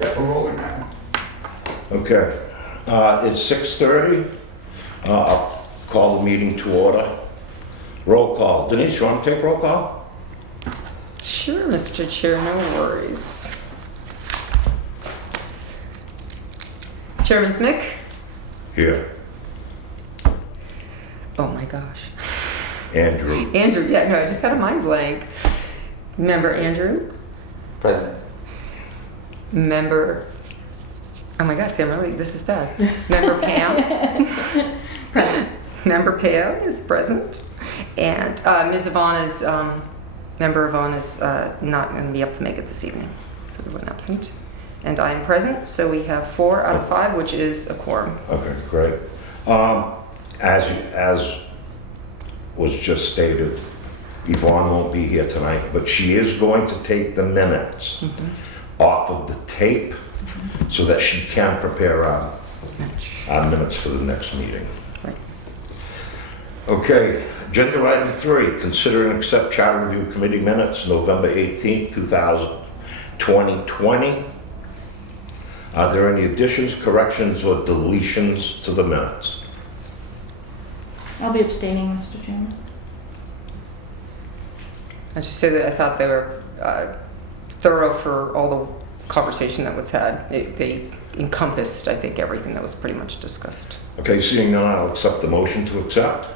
Yeah, we're rolling now. Okay, it's 6:30. I'll call the meeting to order. Roll call. Denise, you want to take roll call? Sure, Mr. Chair, no worries. Chairman Smick? Here. Oh my gosh. Andrew. Andrew, yeah, no, I just had a mind blank. Member Andrew? Present. Member, oh my God, Sam, really, this is bad. Member Pam? Present. Member Pam is present. And Ms. Yvonne is, Member Yvonne is not going to be able to make it this evening. So we went absent. And I am present, so we have 4 out of 5, which is a quorum. Okay, great. As was just stated, Yvonne won't be here tonight, but she is going to take the minutes off of the tape so that she can prepare our minutes for the next meeting. Right. Okay, agenda item 3, consider and accept Charter Review Committee minutes, November 18th, 2020. Are there any additions, corrections, or deletions to the minutes? I'll be abstaining, Mr. Chairman. I should say that I thought they were thorough for all the conversation that was had. They encompassed, I think, everything that was pretty much discussed. Okay, seeing none, I'll accept the motion to accept.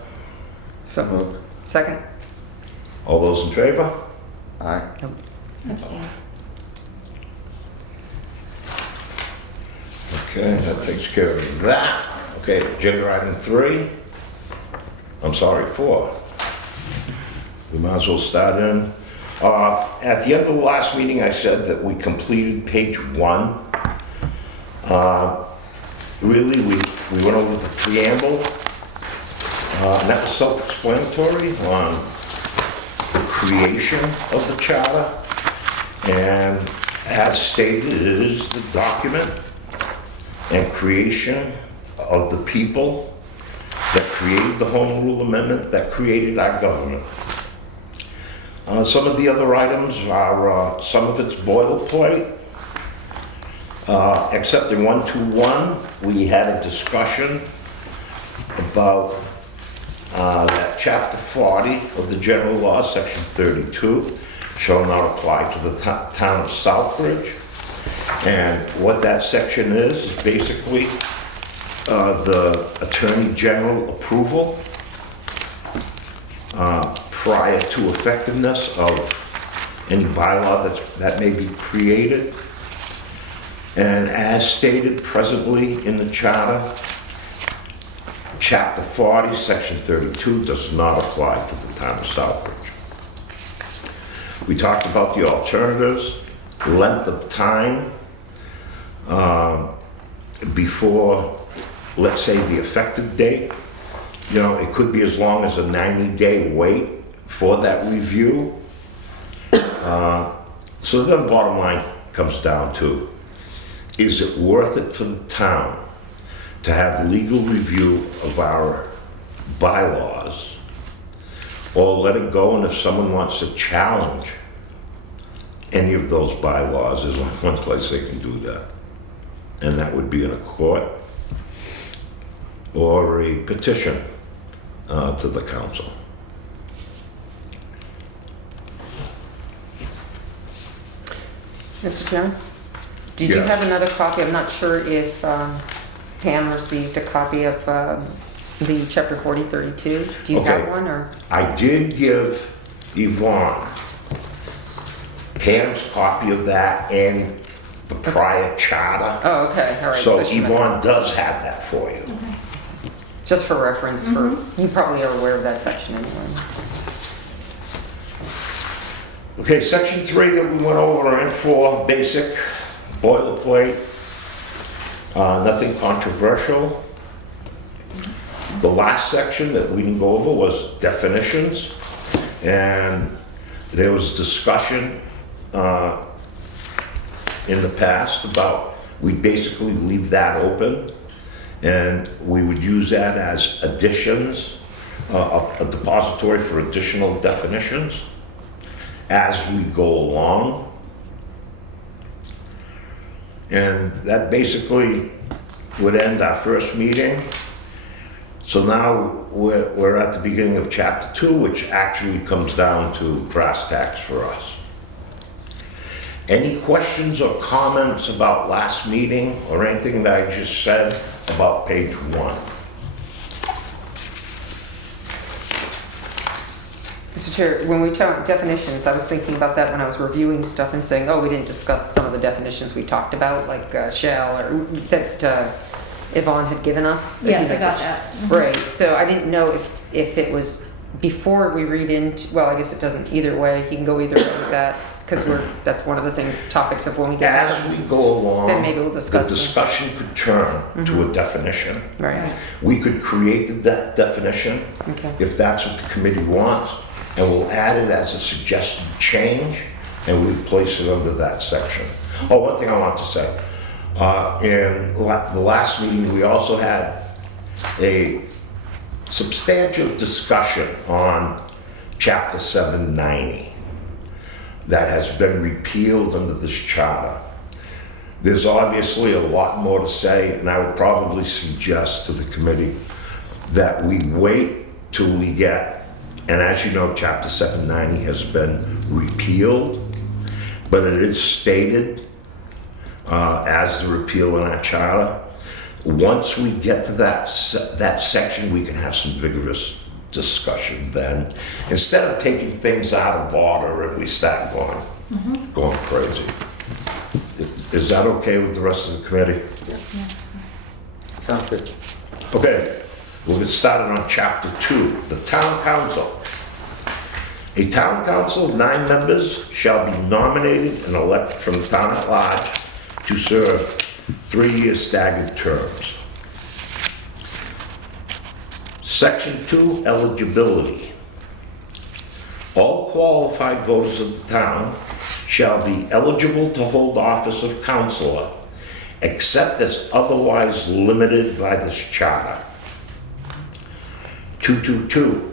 So moved. Second? All those in favor? Aye. Abstain. Okay, that takes care of that. Okay, agenda item 3. I'm sorry, 4. We might as well start in. At the end of the last meeting, I said that we completed page 1. Really, we went over the preamble. And that was self-explanatory on the creation of the charter. And as stated, it is the document and creation of the people that created the Home Rule Amendment, that created our government. Some of the other items are, some of it's boilerplate, except in 121, we had a discussion about that chapter 40 of the general law, section 32, shall not apply to the town of Southbridge. And what that section is basically the Attorney General approval prior to effectiveness of any bylaw that may be created. And as stated presently in the charter, chapter 40, section 32 does not apply to the town of Southbridge. We talked about the alternatives, length of time before, let's say, the effective date. You know, it could be as long as a 90-day wait for that review. So then the bottom line comes down to, is it worth it for the town to have legal review of our bylaws, or let it go, and if someone wants to challenge any of those bylaws, there's only one place they can do that, and that would be in a court or a petition to the council. Mr. Chairman? Did you Yeah. have another copy? I'm not sure if Pam received a copy of the chapter 4032. Do you have Okay. one, or? I did give Yvonne Pam's copy of that and the prior charter. Oh, okay, all right. So she might- Yvonne does have that for you. Just for reference, you probably are aware of that section anyway. Okay, section 3 that we went over in 4, basic, boilerplate, nothing controversial. The last section that we didn't go over was definitions, and there was discussion in the past about, we basically leave that open, and we would use that as additions, a depository for additional definitions as we go along. And that basically would end our first meeting. So now we're at the beginning of chapter 2, which actually comes down to brass tacks for us. Any questions or comments about last meeting or anything that I just said about page 1? Mr. Chair, when we talk definitions, I was thinking about that when I was reviewing stuff and saying, oh, we didn't discuss some of the definitions we talked about, like shall, or that Yvonne had given us. Yes, I got that. Mhm. Right, so I didn't know if it was before we read into, well, I guess it doesn't either way, you can go either way with that, because that's one of the things, topics of when we get to As we go along, then maybe we'll discuss the them. discussion could turn to a definition. Right, We could create that definition okay. if that's what the committee wants, and we'll add it as a suggested change, and we place it under that section. Oh, one thing I want to say. In the last meeting, we also had a substantial discussion on Chapter 790 that has been repealed under this charter. There's obviously a lot more to say, and I would probably suggest to the committee that we wait till we get, and as you know, Chapter 790 has been repealed, but it is stated as the repeal in our charter. Once we get to that section, we can have some vigorous discussion then, instead of taking things out of order and we start going crazy. Is that okay with the rest of the committee? Sounds good. Okay, we'll get started on chapter 2, the town council. A town council of 9 members shall be nominated and elected from the town at large to serve 3-year staggered terms. Section 2, eligibility. All qualified voters of the town shall be eligible to hold office of councillor, except as otherwise limited by this charter. 222.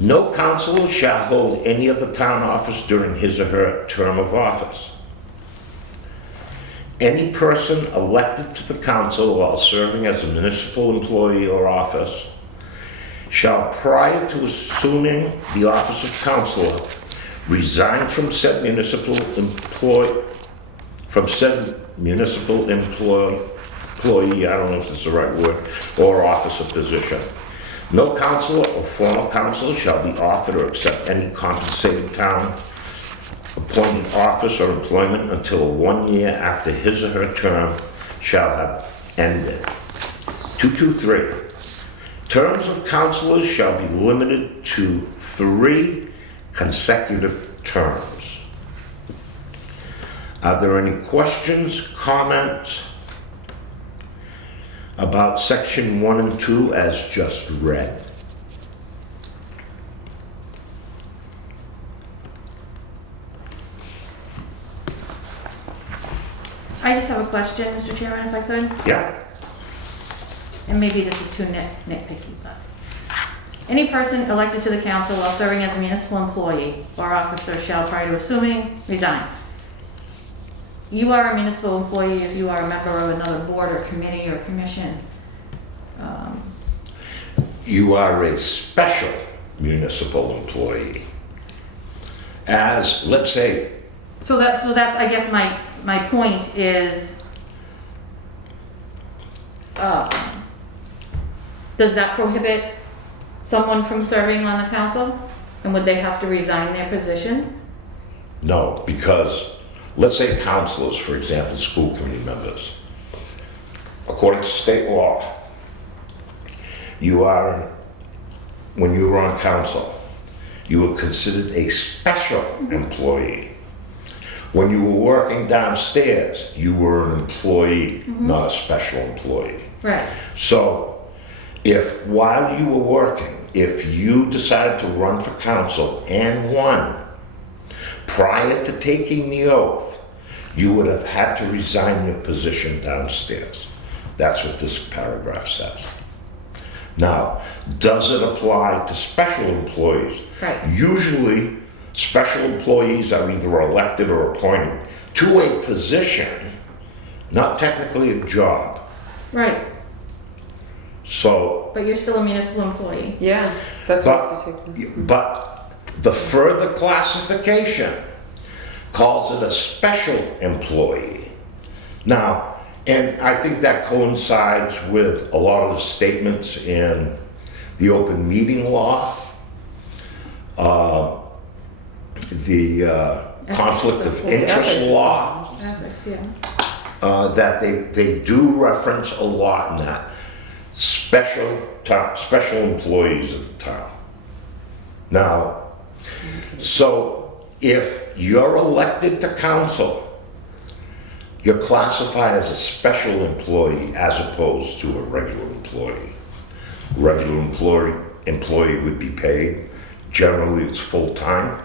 No councillor shall hold any other town office during his or her term of office. Any person elected to the council while serving as a municipal employee or office shall, prior to assuming the office of councillor, resign from said municipal employee, I don't know if that's the right word, or office or position. No councillor or former councillor shall be offered or accept any compensated town appointed office or employment until 1 year after his or her term shall have ended. 223. Terms of councillors shall be limited to 3 consecutive terms. Are there any questions, comments about section 1 and 2 as just read? I just have a question, Mr. Chairman, if I could. Yeah. And maybe this is too nitpicky, but. Any person elected to the council while serving as a municipal employee or officer shall, prior to assuming, resign. You are a municipal employee if you are a member of another board or committee or commission. You are a special municipal employee. As, let's say, So that's, I guess my point is, does that prohibit someone from serving on the council? And would they have to resign their position? no, because let's say councilors, for example, school committee members. According to state law, when you were on council, you were considered a special employee. When you were working downstairs, you were an employee, not a special employee. Right. So if while you were working, if you decided to run for council and won, prior to taking the oath, you would have had to resign your position downstairs. That's what this paragraph says. Now, does it apply to special employees? Right. Usually, special employees are either elected or appointed to a position not technically a job. Right, So, but you're still a municipal employee. Yeah, that's what I have to take. but the further classification calls it a special employee. Now, and I think that coincides with a lot of the statements in the open meeting law, the conflict of It's interest ethics. law, Ethics, yeah. that they do reference a lot in that. Special employees of the town. Now, so if you're elected to council, you're classified as a special employee as opposed to a regular employee. Regular employee would be paid. Generally, it's full-time.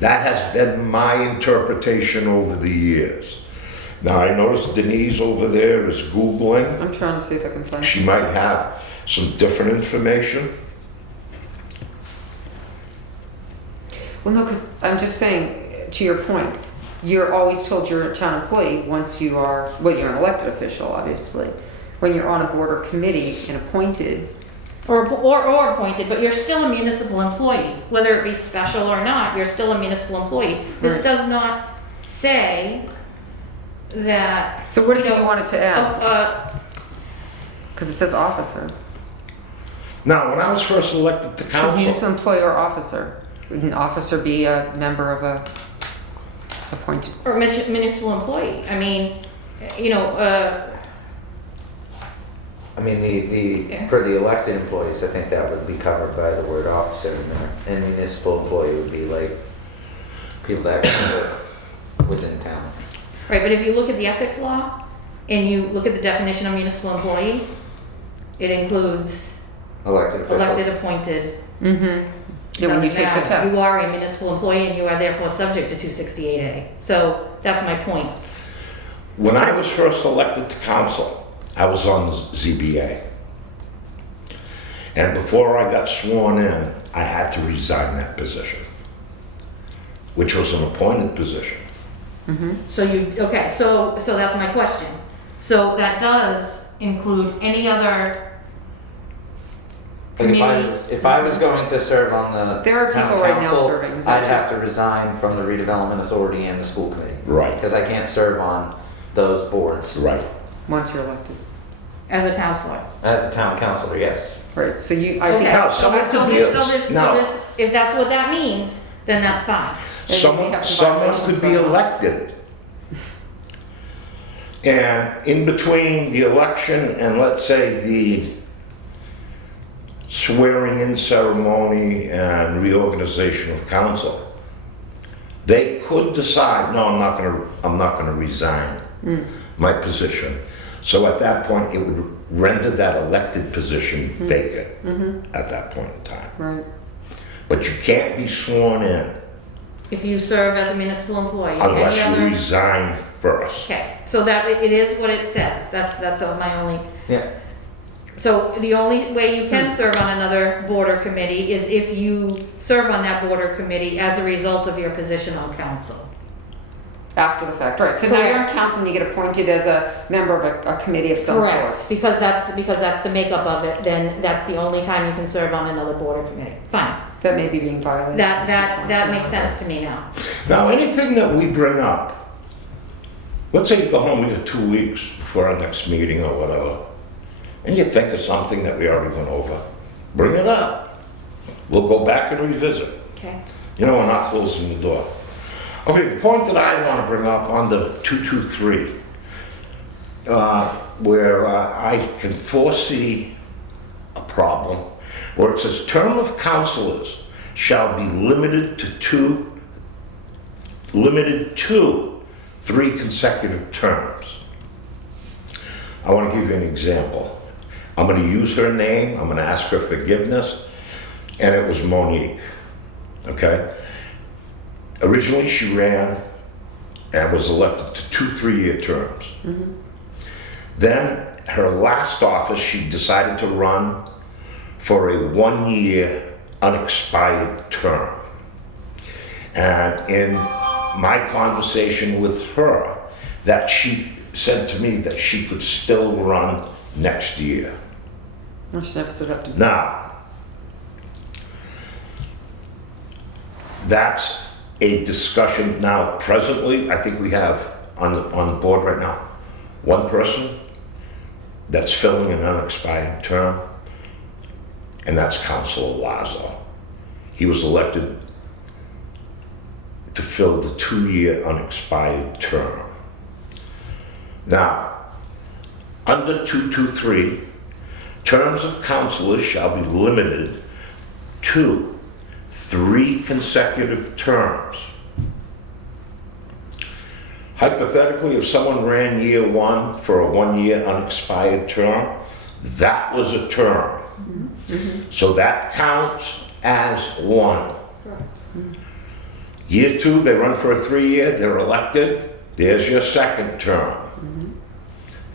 That has been my interpretation over the years. Now, I notice Denise over there is Googling. I'm trying to see if I can find. She might have some different information. Well, no, because I'm just saying, to your point, you're always told you're a town employee once you are, well, you're an elected official, obviously. When you're on a board or committee and appointed, Or appointed, but you're still a municipal employee. Whether it be special or not, you're still a municipal employee. This Right. does not say that. so what does you it know, want it to add? Because it says officer. Now, when I was first elected to It says council, municipal employee or officer. Would an officer be a member of a appointed? Or municipal employee. I mean, you know, I mean, Yeah. for the elected employees, I think that would be covered by the word officer in there. And municipal employee would be like people that work within town. right, but if you look at the ethics law and you look at the definition of municipal employee, it includes Elected official. elected, appointed. Mm-hmm. Yeah, when you Doesn't take the matter. test. You are a municipal employee and you are therefore subject to 268A. So that's my point. when I was first elected to council, I was on the ZBA. And before I got sworn in, I had to resign that position, which was an appointed position. So okay, so that's my question. So that does include any other Like committee? if I was going to serve on the There are town people right now council, serving, is that I'd have true? to resign from the redevelopment authority and the school committee. Right, Because I can't serve on those boards. right. Once you're elected. As a counselor? As a town councilor, yes. Right, so you, I Okay. think. Now, someone So could be, now, if that's what that means, then that's fine. we someone have some could violations be going on. elected. And in between the election and let's say the swearing in ceremony and reorganization of council, they could decide, no, I'm not gonna resign my position. So at that point, it would render that elected position vacant at that point in time. Right. But you can't be sworn in If you serve as a municipal employee. unless Any you other- resign first. Okay, so that, it is what it says. That's my only, Yeah. so the only way you can serve on another board or committee is if you serve on that board or committee as a result of your position on council. After the fact, right, so now you're on council and you get appointed as a member of a committee of some sort. Because that's the makeup of it, then that's the only time you can serve on another board or committee. Fine, That may be being violated. that makes sense to me now. Now, anything that we bring up, let's say you go home, we got 2 weeks before our next meeting or whatever, and you think of something that we already went over, bring it up. We'll go back and revisit. Okay. You know, we're not closing the door. Okay, the point that I want to bring up on the 223, where I can foresee a problem, where it says term of councilors shall be limited to 3 consecutive terms. I want to give you an example. I'm going to use her name, I'm going to ask her forgiveness, and it was Monique, okay? Originally, she ran and was elected to 2 3-year terms. Then, her last office, she decided to run for a 1-year unexpired term. And in my conversation with her, that she said to me that she could still run next year. Well, she never stood up to. Now, that's a discussion now. Presently, I think we have on the board right now, one person that's filling an unexpired term, and that's Councilor Lazo. He was elected to fill the 2-year unexpired term. Now, under 223, terms of councilors shall be limited to 3 consecutive terms. Hypothetically, if someone ran year 1 for a 1-year unexpired term, that was a term. So that counts as 1. Year 2, they run for a 3-year, they're elected, there's your 2nd term.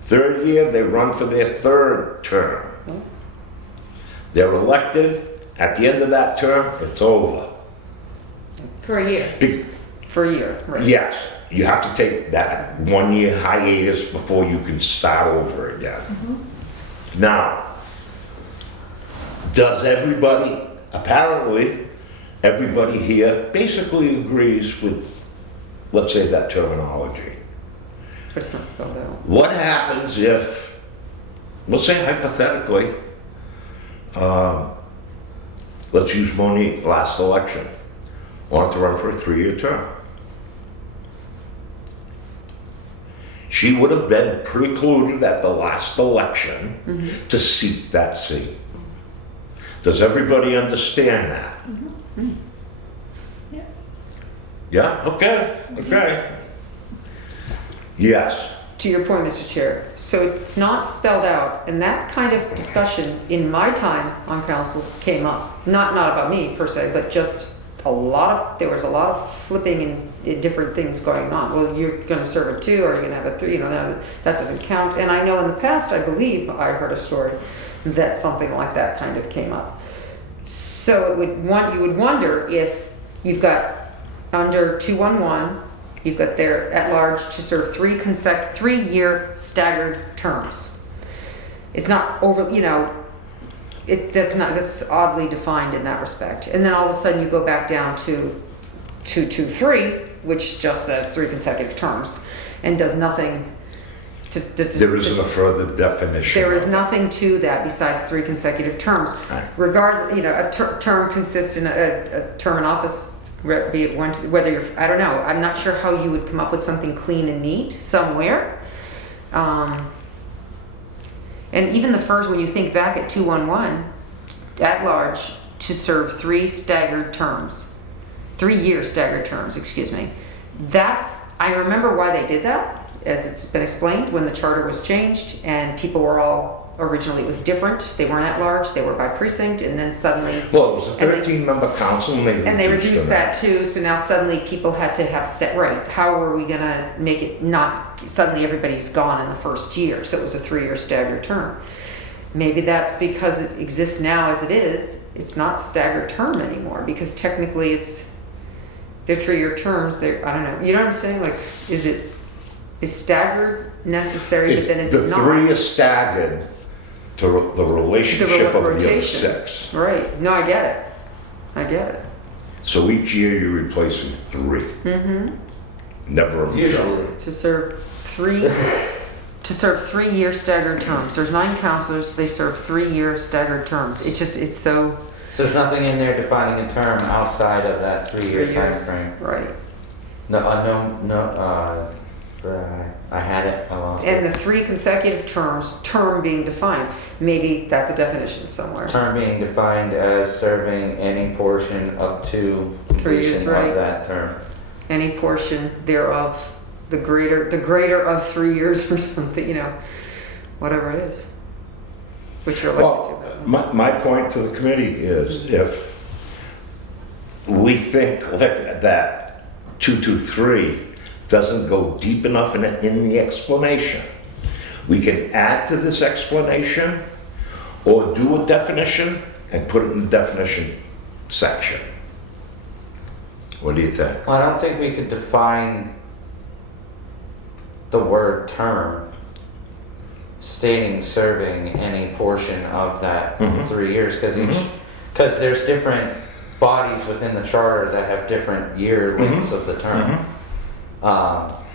3rd year, they run for their 3rd term. They're elected, at the end of that term, it's over. For a year. For a year, right? Yes, you have to take that 1-year hiatus before you can start over again. Now, does everybody, apparently, everybody here basically agrees with, let's say, that terminology. But it's not spelled out. What happens if, let's say hypothetically, let's use Monique, last election, wanted to run for a 3-year term. She would have been precluded at the last election to seek that seat. Does everybody understand that? Yeah. Yeah, okay. Yes. To your point, Mr. Chair, so it's not spelled out, and that kind of discussion in my time on council came up. Not about me per se, but just there was a lot of flipping and different things going on. Well, you're gonna serve a 2, or you're gonna have a 3, that doesn't count. And I know in the past, I believe I heard a story that something like that kind of came up. So you would wonder if you've got under 211, you've got their at-large to serve 3-year staggered terms. It's not over, that's oddly defined in that respect. And then all of a sudden you go back down to 223, which just says 3 consecutive terms and does nothing There isn't a further definition. There is nothing to that besides 3 consecutive terms. Right. A term consists in a term in office, be it one, whether you're, I don't know, I'm not sure how you would come up with something clean and neat somewhere. And even the first, when you think back at 211, at large to serve 3 staggered terms, 3-year staggered terms, excuse me. I remember why they did that, as it's been explained, when the charter was changed and people were all, originally it was different. They weren't at large, they were by precinct, and then suddenly. Well, it was a 13-member council and they reduced that too, so now suddenly people had to have right. How are we gonna make it not, suddenly everybody's gone in the first year, so it was a 3-year staggered term. Maybe that's because it exists now as it is, it's not staggered term anymore, because technically they're 3-year terms, I don't know, you know what I'm saying? Like, is staggered necessary, but then is it the not? 3 is staggered to the relationship of the other rotation. 6. Right, no, I get it. So each year you're replacing 3. Never a Usually. To serve 3-year staggered terms. There's 9 councilors, they serve 3-year staggered terms. It's so. So there's nothing in there defining a term outside of that 3-year 3 time years. frame. Right. I had it. I lost And it. the 3 consecutive terms, term being defined, maybe that's a definition somewhere. Term being defined as serving any portion up to 3 years, completion right. of that term. Any portion thereof, the greater of 3 years or something, whatever it is. Which you're elected Well, my point to the committee is if we think that 223 doesn't go deep enough in the explanation, we can add to this explanation or do a definition and put it in the definition section. What do you think? Well, I don't think we could define the word term stating serving any portion of that Mhm. 3 years, because Mhm. because there's different bodies within the charter that have different year lengths of the term.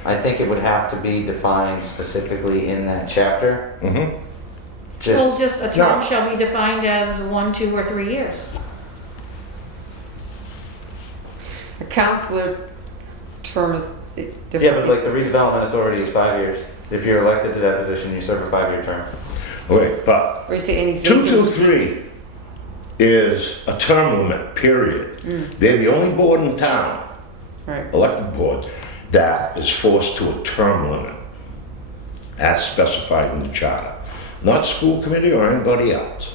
I think it would have to be defined specifically in that chapter. Mhm. Well, Just, just a term No. shall be defined as 1, 2, or 3 years. A counselor term is different. yeah, but like the redevelopment authority is 5 years. If you're elected to that position, you serve a 5-year term. Okay, but Or you say any vacancy. 223 is a term limit, period. They're the only board in town, Right. elected board, that is forced to a term limit as specified in the charter. Not school committee or anybody else.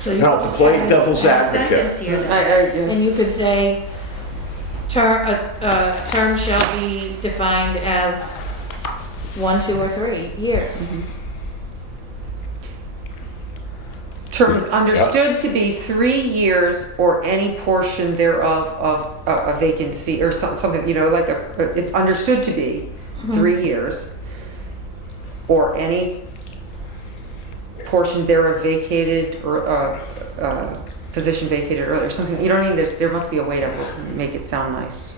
So you Now, could to just play add devil's a advocate. sentence here then. Yeah. And you could say, term shall be defined as 1, 2, or 3 years. Term is understood to be 3 years or any portion thereof of a vacancy or something, you know, like it's understood to be 3 years or any portion thereof vacated or position vacated earlier, something, you know what I mean? There must be a way to make it sound nice.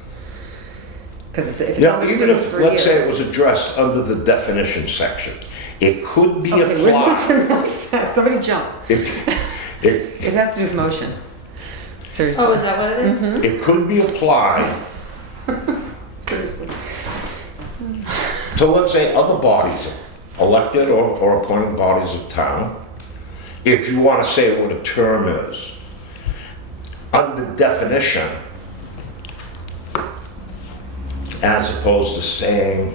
Because if it's Now, understood even as if, 3 let's say years. it was addressed under the definition section, it could be Okay, applied. listen really fast. Somebody jump. It It has to do with motion. Seriously. Oh, is that what it is? Mm-hmm. it could be applied Seriously. to, let's say, other bodies, elected or appointed bodies of town. If you want to say what a term is, under definition, as opposed to saying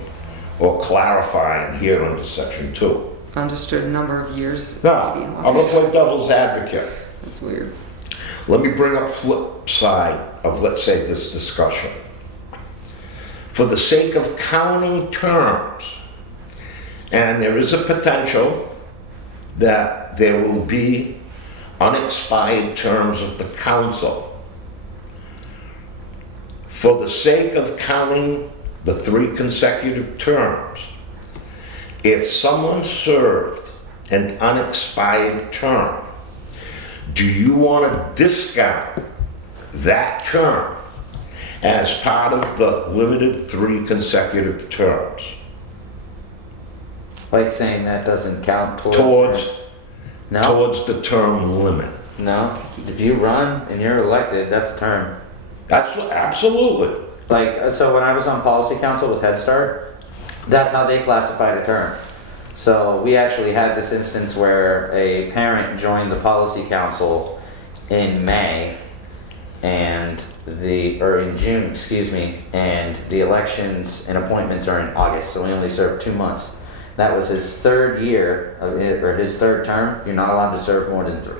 or clarifying here under section 2. Understood number of years Now, to be in I'm gonna office. play devil's advocate. That's weird. Let me bring up flip side of, let's say, this discussion. For the sake of counting terms, and there is a potential that there will be unexpired terms of the council. For the sake of counting the 3 consecutive terms, if someone served an unexpired term, do you want to discount that term as part of the limited 3 consecutive terms Like saying that doesn't count towards No, towards the term limit? no. If you run and you're elected, that's a term. That's absolutely. Like, so when I was on policy council with Head Start, that's how they classified a term. So we actually had this instance where a parent joined the policy council in May or in June, excuse me, and the elections and appointments are in August, so we only served 2 months. That was his 3rd year of it, or his 3rd term. You're not allowed to serve more than 3.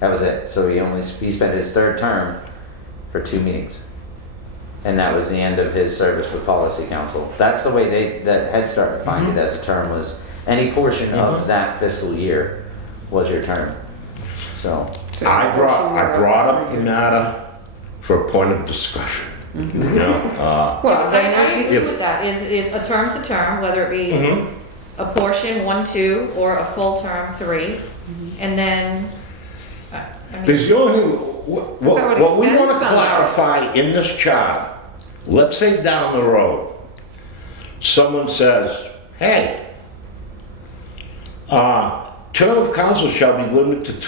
That was it. So he spent his 3rd term for 2 meetings. And that was the end of his service with policy council. That's the way that Head Start defined it as a term, was any portion of that fiscal year was your term. So, I brought up the matter for a point of discussion. You know, Well, I then there's agree the, with that. Is a term's a term, whether it be Mhm. a portion, 1, 2, or a full term, 3. And then, I Because mean, the only thing, what what we want extends to some? clarify in this charter, let's say down the road, someone says, hey, term of council shall be limited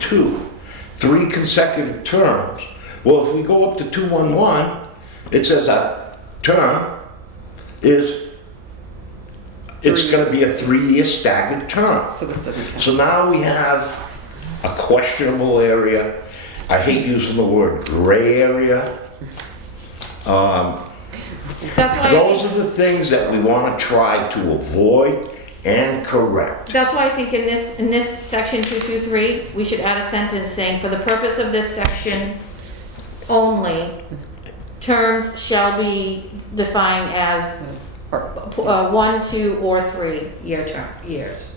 to 3 consecutive terms. Well, if we go up to 211, it says a term is, it's 3 going to be a 3-year staggered term. so this doesn't count. So now we have a questionable area. I hate using the word gray area. that's why. Those are the things that we want to try to avoid and correct. That's why I think in this section 223, we should add a sentence saying, for the purpose of this section only, terms shall be defined as 1, 2, or 3 years.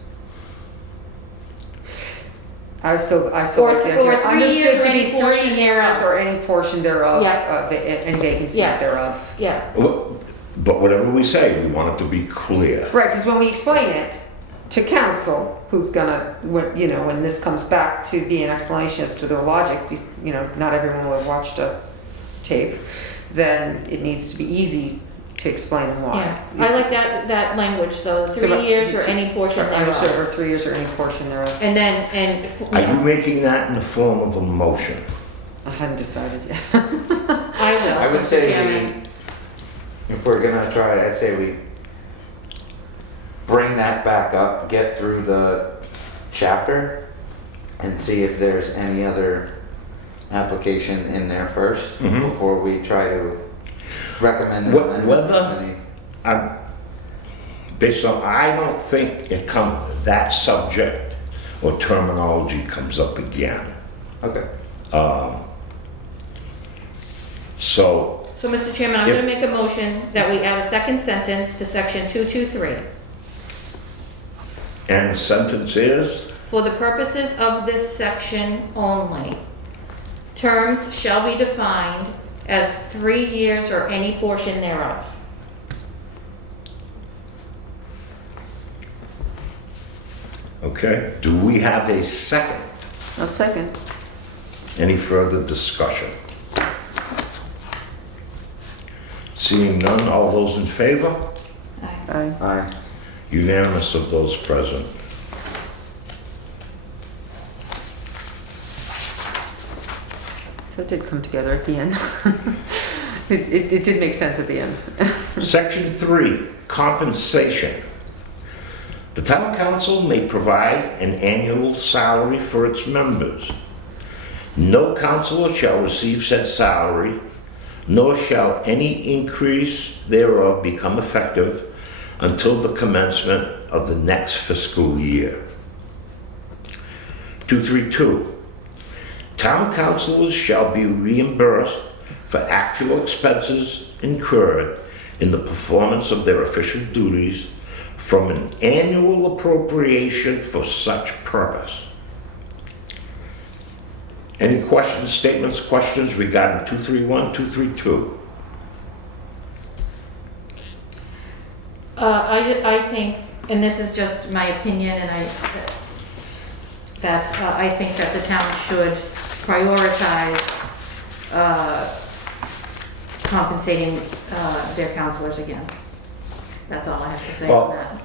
I still Or like the idea. or 3 years Understood or to any be portion 3 years thereof. or any portion thereof, Yeah. and vacancies Yeah. thereof. Yeah, But whatever we say, we want it to be clear. Right, because when we explain it to council, who's gonna, when this comes back to be an explanation as to their logic, because, not everyone will have watched a tape, then it needs to be easy to explain why. yeah. I like that language, though, So 3 about- years or any portion Understood, thereof. or 3 years or any portion thereof. And then, Are you yeah, making that in the form of a motion? I haven't decided yet. I will. I would Mr. say Chairman. if we're gonna try, I'd say we bring that back up, get through the chapter, and see if there's any other application in there first, Mhm. before we try to recommend an Wh- amendment. whether- Any- Based on, I don't think that subject or terminology comes up again. Okay. So, So, Mr. Chairman, I'm If- gonna make a motion that we add a second sentence to section 223. and the sentence is, For the purposes of this section only, terms shall be defined as 3 years or any portion thereof. okay, do we have a second? A second. Any further discussion? Seeing none, all those in favor? Aye. Aye. Unanimous of those present. So it did come together at the end. It did make sense at the end. Section 3, compensation. The town council may provide an annual salary for its members. No councillor shall receive said salary, nor shall any increase thereof become effective until the commencement of the next fiscal year. 232, town councillors shall be reimbursed for actual expenses incurred in the performance of their official duties from an annual appropriation for such purpose. Any questions, statements, questions regarding 231, 232? I think, and this is just my opinion, and I think that the town should prioritize compensating their counselors again. That's all I have to say Well- on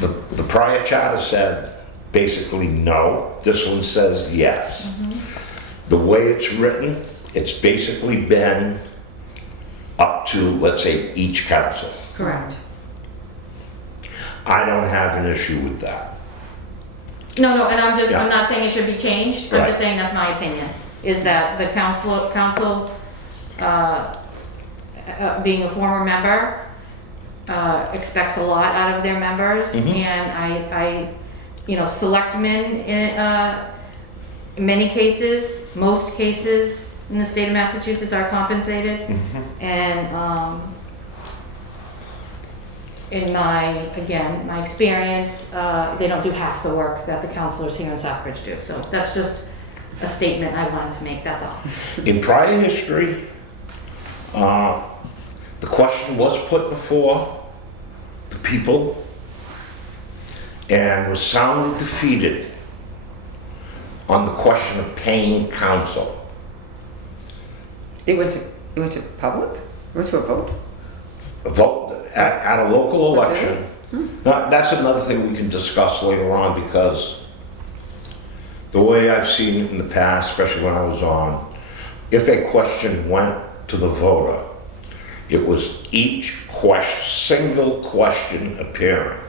that. The prior charter said basically no. This one says yes. The way it's written, it's basically been up to, let's say, each council. Correct. I don't have an issue with that. No, and I'm Yeah. not saying it should be changed, I'm Right. just saying that's my opinion, is that the council, being a former member, expects a lot out of their members, Mhm. and selectmen, in many cases, most cases in the state of Massachusetts are compensated, and, in my experience, they don't do half the work that the counselors here in Southbridge do. So that's just a statement I wanted to make, that's all. In prior history, the question was put before the people and was soundly defeated on the question of paying council. It went to public? It went to a vote? A vote at a local That's it? election. Now, that's another thing we can discuss later on, because the way I've seen it in the past, especially when I was on, if a question went to the voter, it was each single question appearing,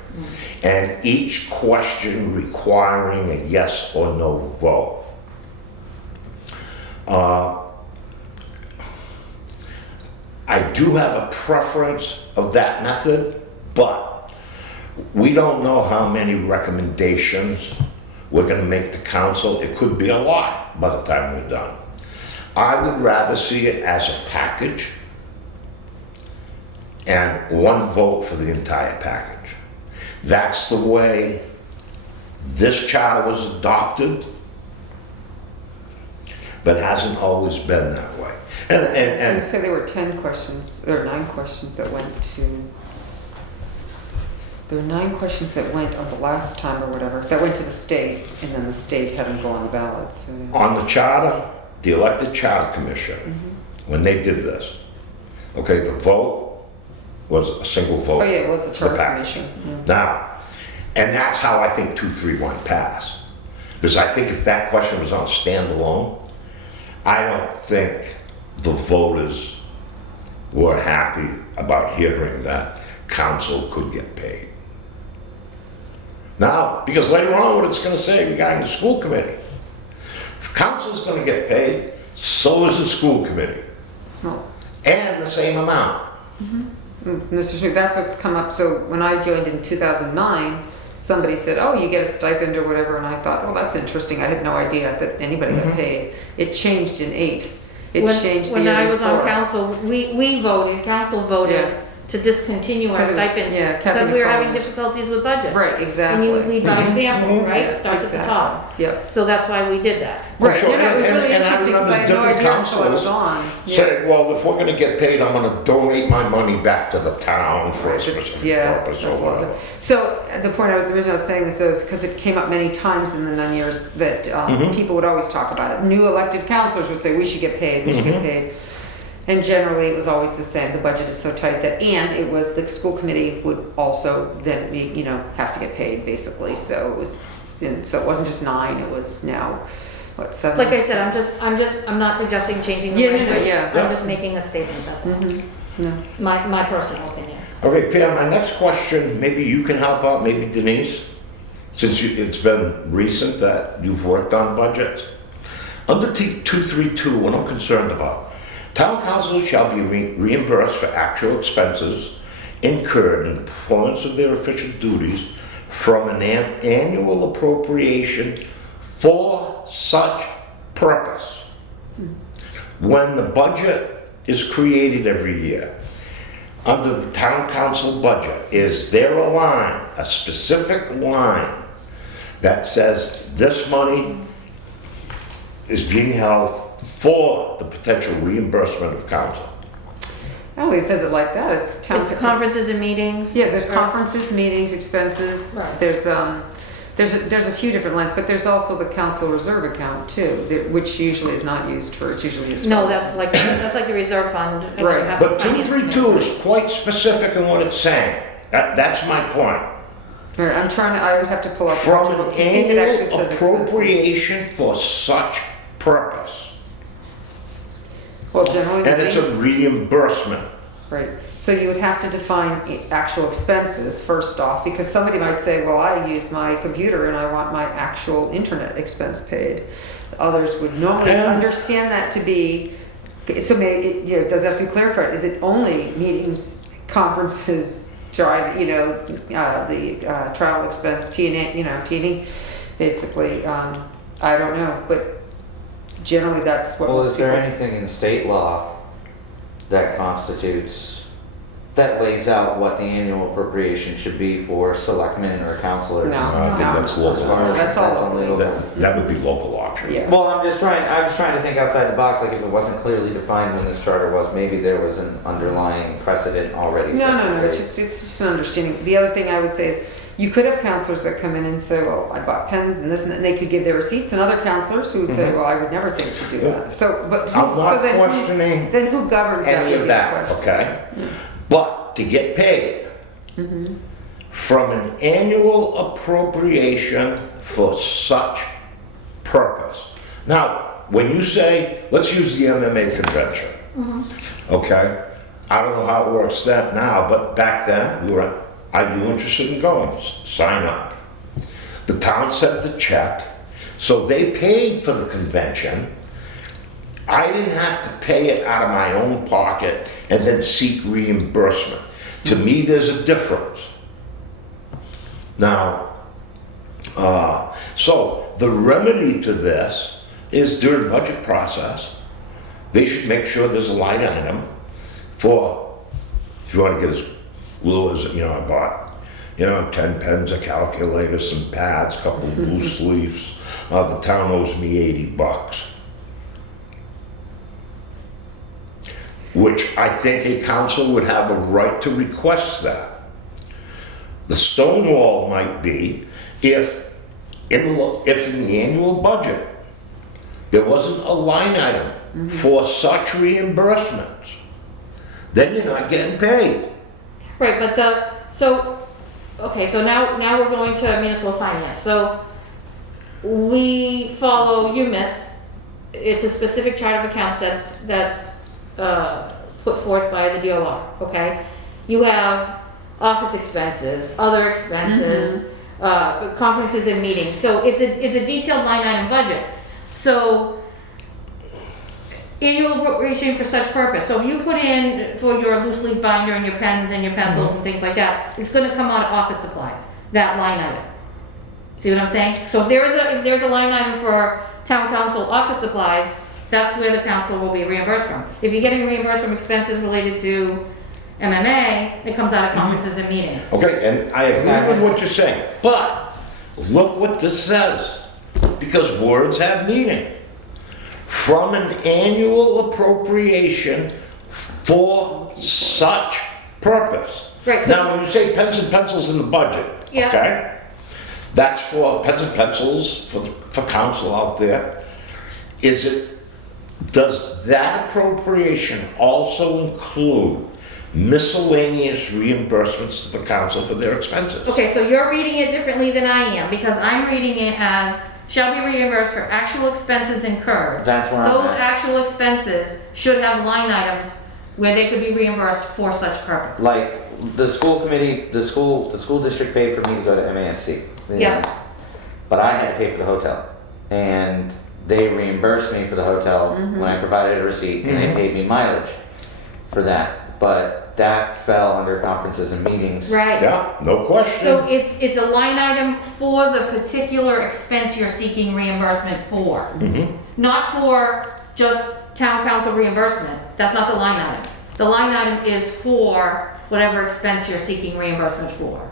and each question requiring a yes or no vote. I do have a preference of that method, but we don't know how many recommendations we're gonna make to council. It could be a lot by the time we're done. I would rather see it as a package and one vote for the entire package. That's the way this charter was adopted, but hasn't always been that way. I would say there were 10 questions, or 9 questions that went to, there were 9 questions that went on the last time or whatever, that went to the state, and then the state had them go on the ballot, so. Yeah. On the charter, the elected charter commission, when they did this, okay, the vote was a single vote. Oh, yeah, it was a for the charter package. commission. Now, and that's how I think 231 passed. Because I think if that question was on standalone, I don't think the voters were happy about hearing that council could get paid. Now, because later on what it's gonna say regarding the school committee, if council's gonna get paid, so is the school committee, Well, and the same amount. Mr. Schmidt, that's what's come up. So when I joined in 2009, somebody said, oh, you get a stipend or whatever. And I thought, well, that's interesting. I had no idea that anybody got paid. It changed in 8. It changed the When year I was on before. council, we voted, council voted Yeah. to discontinue our 'Cause it was- stipends yeah, because Kevin we were having Collins. difficulties with budget. Right, And exactly. you would lead by example, right? Yeah, It starts at the exactly. top. Yep. So that's why we did that. Right. sure, No, no, it was and- really and I interesting because I had remember no different idea until I was councilors on. Yeah. Said, well, if we're gonna get paid, I'm gonna donate my money back to the town for a Right, specific yeah, purpose or that's a lot whatever. of- So the point, the reason I was saying this is because it came up many times in the 9 years that people would always talk about it. New elected councilors would say, we should get paid, we should get paid. And generally, it was always the same. The budget is so tight that, and it was the school committee would also then be, have to get paid basically. So it was, and so it wasn't just 9. It was now, what, 7? Like I said, I'm not suggesting changing the Yeah, no, no, language. yeah. Yeah. I'm just making a statement, that's all. No. My personal opinion. Okay, Pam, my next question, maybe you can help out, maybe Denise, since it's been recent that you've worked on budgets. Under 232, what I'm concerned about, town councils shall be reimbursed for actual expenses incurred in the performance of their official duties from an annual appropriation for such purpose. When the budget is created every year, under the town council budget, is there a line, a specific line, that says this money is being held for the potential reimbursement of council? I don't think it says it like that. It's town. It's conferences and meetings. Yeah, there's conferences, meetings, expenses. Right. There's a few different lines, but there's also the council reserve account too, which usually is not used for. It's usually used. No, for- that's like the reserve fund. Right. But 232 is quite specific in what it's saying. That's my point. All right, I would have to pull up. the From budget an book to see if it actually annual says expenses. appropriation for such purpose. Well, generally. And it's a things- reimbursement. Right, so you would have to define actual expenses first off, because somebody might say, well, I use my computer and I want my actual internet expense paid. Others would normally Yeah. understand that to be, so maybe, does that have to be clarified? Is it only meetings, conferences, drive, the travel expense, T&E, basically, I don't know, but generally that's what Well, most is there people. anything in state law that lays out what the annual appropriation should be for selectmen or councilors? No. I think that's As local. far as That's all only local. local. That would be local option. Yeah. Well, I was trying to think outside the box, like if it wasn't clearly defined when this charter was, maybe there was an underlying precedent already. No, set no, in no, place. it's just an understanding. The other thing I would say is, you could have counselors that come in and say, well, I bought pens and this and that, and they could give their receipts, and other counselors who would say, well, I would never think to do that. So, but. who- I'm so not then who- questioning Then who governs that? any would of be the that, question. okay? But to get paid from an annual appropriation for such purpose. Now, when you say, let's use the MMA convention, okay? I don't know how it works that now, but back then, are you interested in going? Sign up. The town sent the check, so they paid for the convention. I didn't have to pay it out of my own pocket and then seek reimbursement. To me, there's a difference. Now, so the remedy to this is during the budget process, they should make sure there's a line item for, if you want to get as little as, I bought You know, 10 pens, a calculator, some pads, couple of loose leaves. The town owes me $80. Which I think a council would have a right to request that. The stone wall might be if in the annual budget, there wasn't a line item for such reimbursements, then you're not getting paid. Right, but okay, so now we're going to municipal finance. So we follow UMIS. It's a specific chart of accounts that's put forth by the DOR, okay? You have office expenses, other expenses, conferences and meetings. So it's a detailed line item budget. So annual appropriation for such purpose. So if you put in for your loose leaf binder and your pens and your pencils and things like that, it's gonna come out of office supplies, that line item. See what I'm saying? So if there's a line item for town council office supplies, that's where the council will be reimbursed from. If you're getting reimbursed from expenses related to MMA, it comes out of conferences and meetings. Okay, and I agree with what you're saying, but look what this says, because words have meaning. From an annual appropriation for such purpose. Right, so- Now, when you say pens and pencils in the budget, Yeah. okay? That's for pens and pencils for council out there. Does that appropriation also include miscellaneous reimbursements to the council for their expenses? Okay, so you're reading it differently than I am, because I'm reading it as shall be reimbursed for actual expenses incurred. That's where I'm Those at. actual expenses should have line items where they could be reimbursed for such purpose. Like the school committee, the school district paid for me to go to MASC. Yeah. But I had to pay for the hotel, and they reimbursed me for the hotel when I provided a receipt, and they paid me mileage for that. But that fell under conferences and meetings. Right. Yeah, no question. So it's a line item for the particular expense you're seeking reimbursement for. Not for just town council reimbursement. That's not the line item. The line item is for whatever expense you're seeking reimbursement for.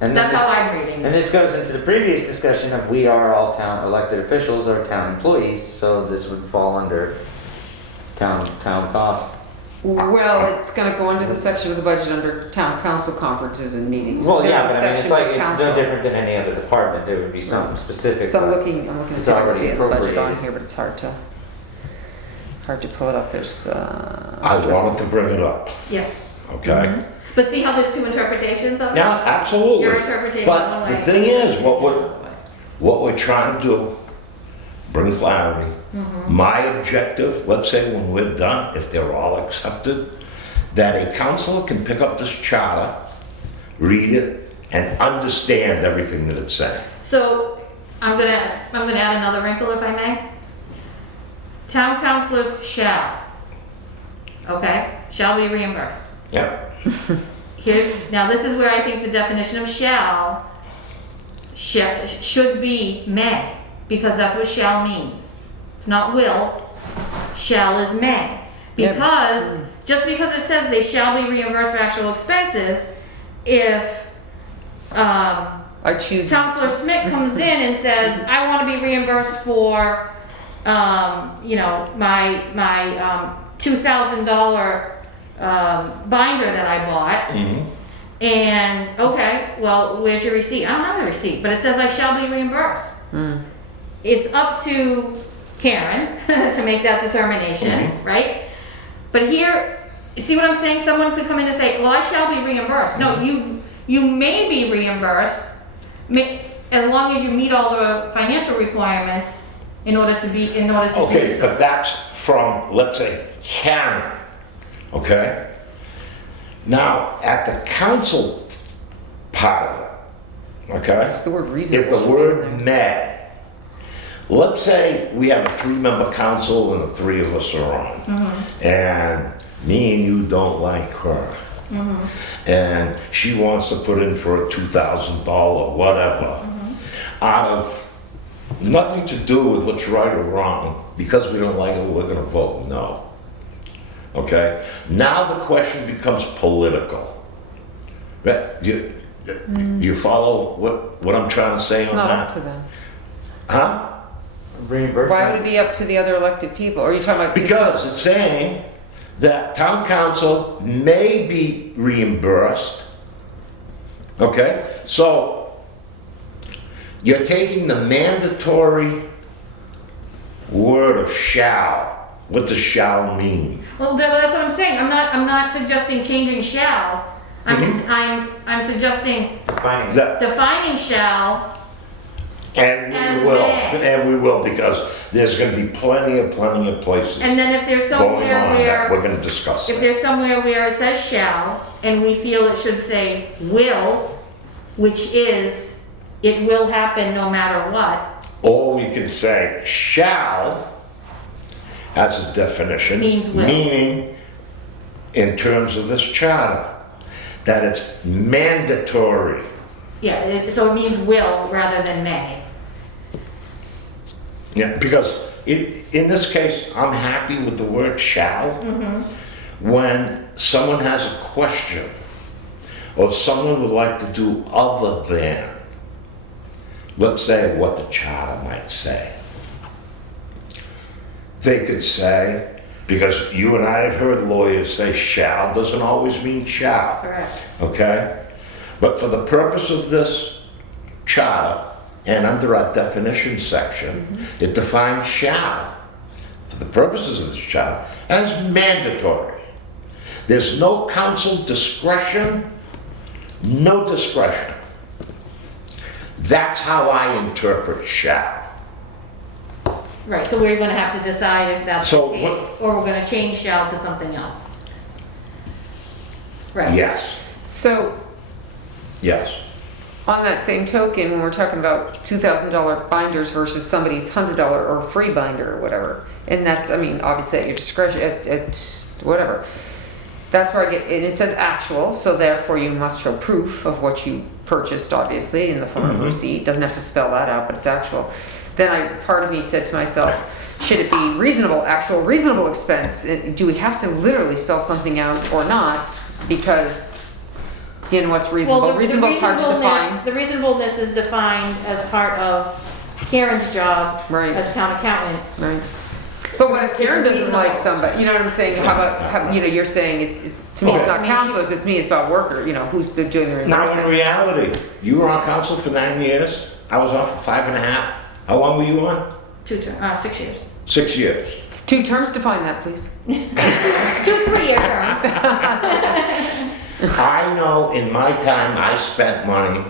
And That's this, how I'm reading And it. this goes into the previous discussion of we are all town elected officials or town employees, so this would fall under town cost. Well, it's gonna go into the section of the budget under town council conferences and meetings. Well, There's yeah, a but I mean, it's section like, for it's council. no different than any other department, there would be something specific. So I'm but looking to it's see if I can already see the budget on appropriated. here, but it's hard to pull it up. There's, I wanted to bring it up, Yeah. okay? But see how there's two interpretations of it? Yeah, absolutely. Your interpretation But one the way. thing is, what we're trying to do, bring clarity. My objective, let's say when we're done, if they're all accepted, that a counselor can pick up this charter, read it, and understand everything that it's saying. So I'm gonna add another wrinkle if I may. Town councilors shall, okay, shall be reimbursed. Yeah. Here, now this is where I think the definition of shall should be may, because that's what shall means. It's not will, shall is may. Yeah. Because, just because it says they shall be reimbursed for actual expenses, if, I choose. Counselor Smith comes in and says, I want to be reimbursed for, my $2,000 binder that I bought. And, okay, well, where's your receipt? I don't have a receipt, but it says I shall be reimbursed. It's up to Karen to make that determination, right? But here, see what I'm saying? Someone could come in and say, well, I shall be reimbursed. No, you may be reimbursed as long as you meet all the financial requirements in order to do Okay, so. but that's from, let's say, Karen, okay? Now, at the council part of it, okay? The word reasonable. If the should be word in there. may, let's say we have a 3-member council and the 3 of us are on. And me and you don't like her. And she wants to put in for a $2,000 whatever. Out of nothing to do with what's right or wrong, because we don't like it, we're gonna vote no. Okay? Now the question becomes political. Right? Do you follow what I'm trying to say It's on not up that? to them. Huh? Reimbursement? Why would it be up to the other elected people? Or are you talking about? Because it's saying that town council may be reimbursed. Okay? So you're taking the mandatory word of shall. What does shall mean? Well, that's what I'm saying. I'm not suggesting changing shall. I'm suggesting Defining it. That, defining shall. and As we will, may. and we will, because there's gonna be plenty of places And then if there's going somewhere on that we're where, gonna discuss. if that. there's somewhere where it says shall, and we feel it should say will, which is, it will happen no matter what, Or we can say shall as a definition. Means will. Meaning, in terms of this charter, that it's mandatory. yeah, so it means will rather than may. Yeah, because in this case, I'm happy with the word shall. When someone has a question, or someone would like to do other than, let's say what the charter might say. They could say, because you and I have heard lawyers say shall doesn't always mean shall. Correct. Okay? But for the purpose of this charter, and under our definition section, it defines shall, for the purposes of this charter, as mandatory. There's no council discretion, no discretion. That's how I interpret shall. Right, so we're gonna have to decide if that's the So case, what- or we're gonna change shall to something else. Right. Yes, So, yes. on that same token, when we're talking about $2,000 binders versus somebody's $100 or free binder or whatever, and that's, I mean, obviously at your discretion, at whatever. That's where I get, and it says actual, so therefore you must show proof of what you purchased, obviously, in the form of receipt. Doesn't have to spell that out, but it's actual. Then part of me said to myself, should it be reasonable, actual reasonable expense? Do we have to literally spell something out or not? Because, again, what's reasonable? Well, the Reasonable is hard to define. The reasonableness is defined as part of Karen's job Right. as town accountant. Right. But what if Karen It's doesn't like reasonable. somebody, you know what I'm saying? How about, you know, you're saying it's to me, it's Okay. not counselors, it's me, it's about worker, you know, who's doing the Now, in reimbursement. reality, you were on council for 9 years. I was on for 5.5. How long were you on? 6 years. 6 years. 2 terms, define that, please. 2 3-year terms. I know in my time I spent money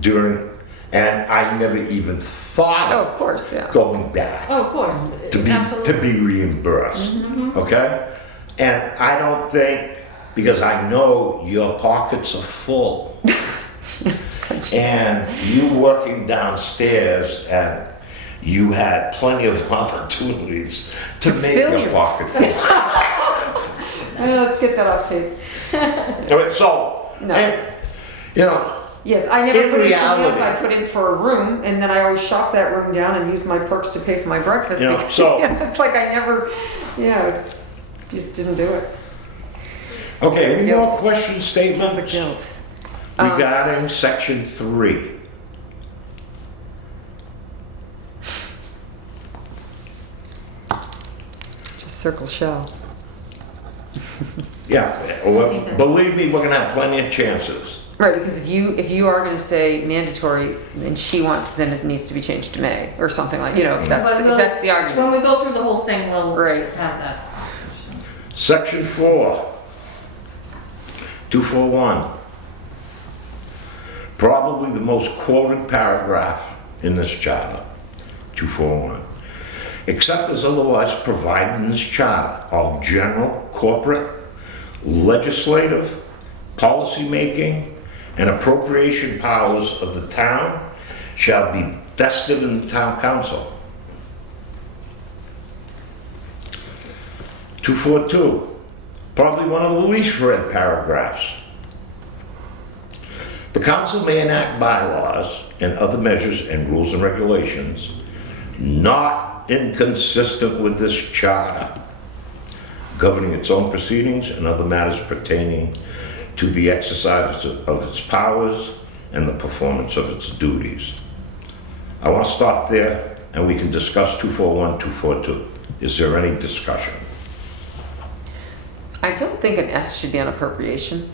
during, and I never even thought Oh, of of course, yeah. going back Oh, of course, to absolutely. be reimbursed. Okay? And I don't think, because I know your pockets are full. And you working downstairs, and you had plenty of opportunities to make fill your your- pocket full. Let's get that off tape. All right, so, No. and, you know, Yes, I never In put in for reality- meals, I put in for a room, and then I always shop that room down and use my perks to pay for my breakfast. Yeah, because- so- It's like I never, yeah, just didn't do it. okay, any more Guilt. question statements Guilt. regarding section 3? Just circle shell. Yeah, well, believe me, we're gonna have plenty of chances. Right, because if you are gonna say mandatory, then then it needs to be changed to may, or something like, you know, if But that's, if that's the When argument. we go through the whole thing, we'll Right. have that. Section 4, 241. Probably the most quoted paragraph in this charter, 241. Except as otherwise provided in this charter, all general, corporate, legislative, policymaking, and appropriation powers of the town shall be vested in the town council. 242, probably one of the least read paragraphs. The council may enact bylaws and other measures and rules and regulations not inconsistent with this charter, governing its own proceedings and other matters pertaining to the exercise of its powers and the performance of its duties. I want to stop there and we can discuss 241, 242. Is there any discussion? I don't think an S should be on appropriation.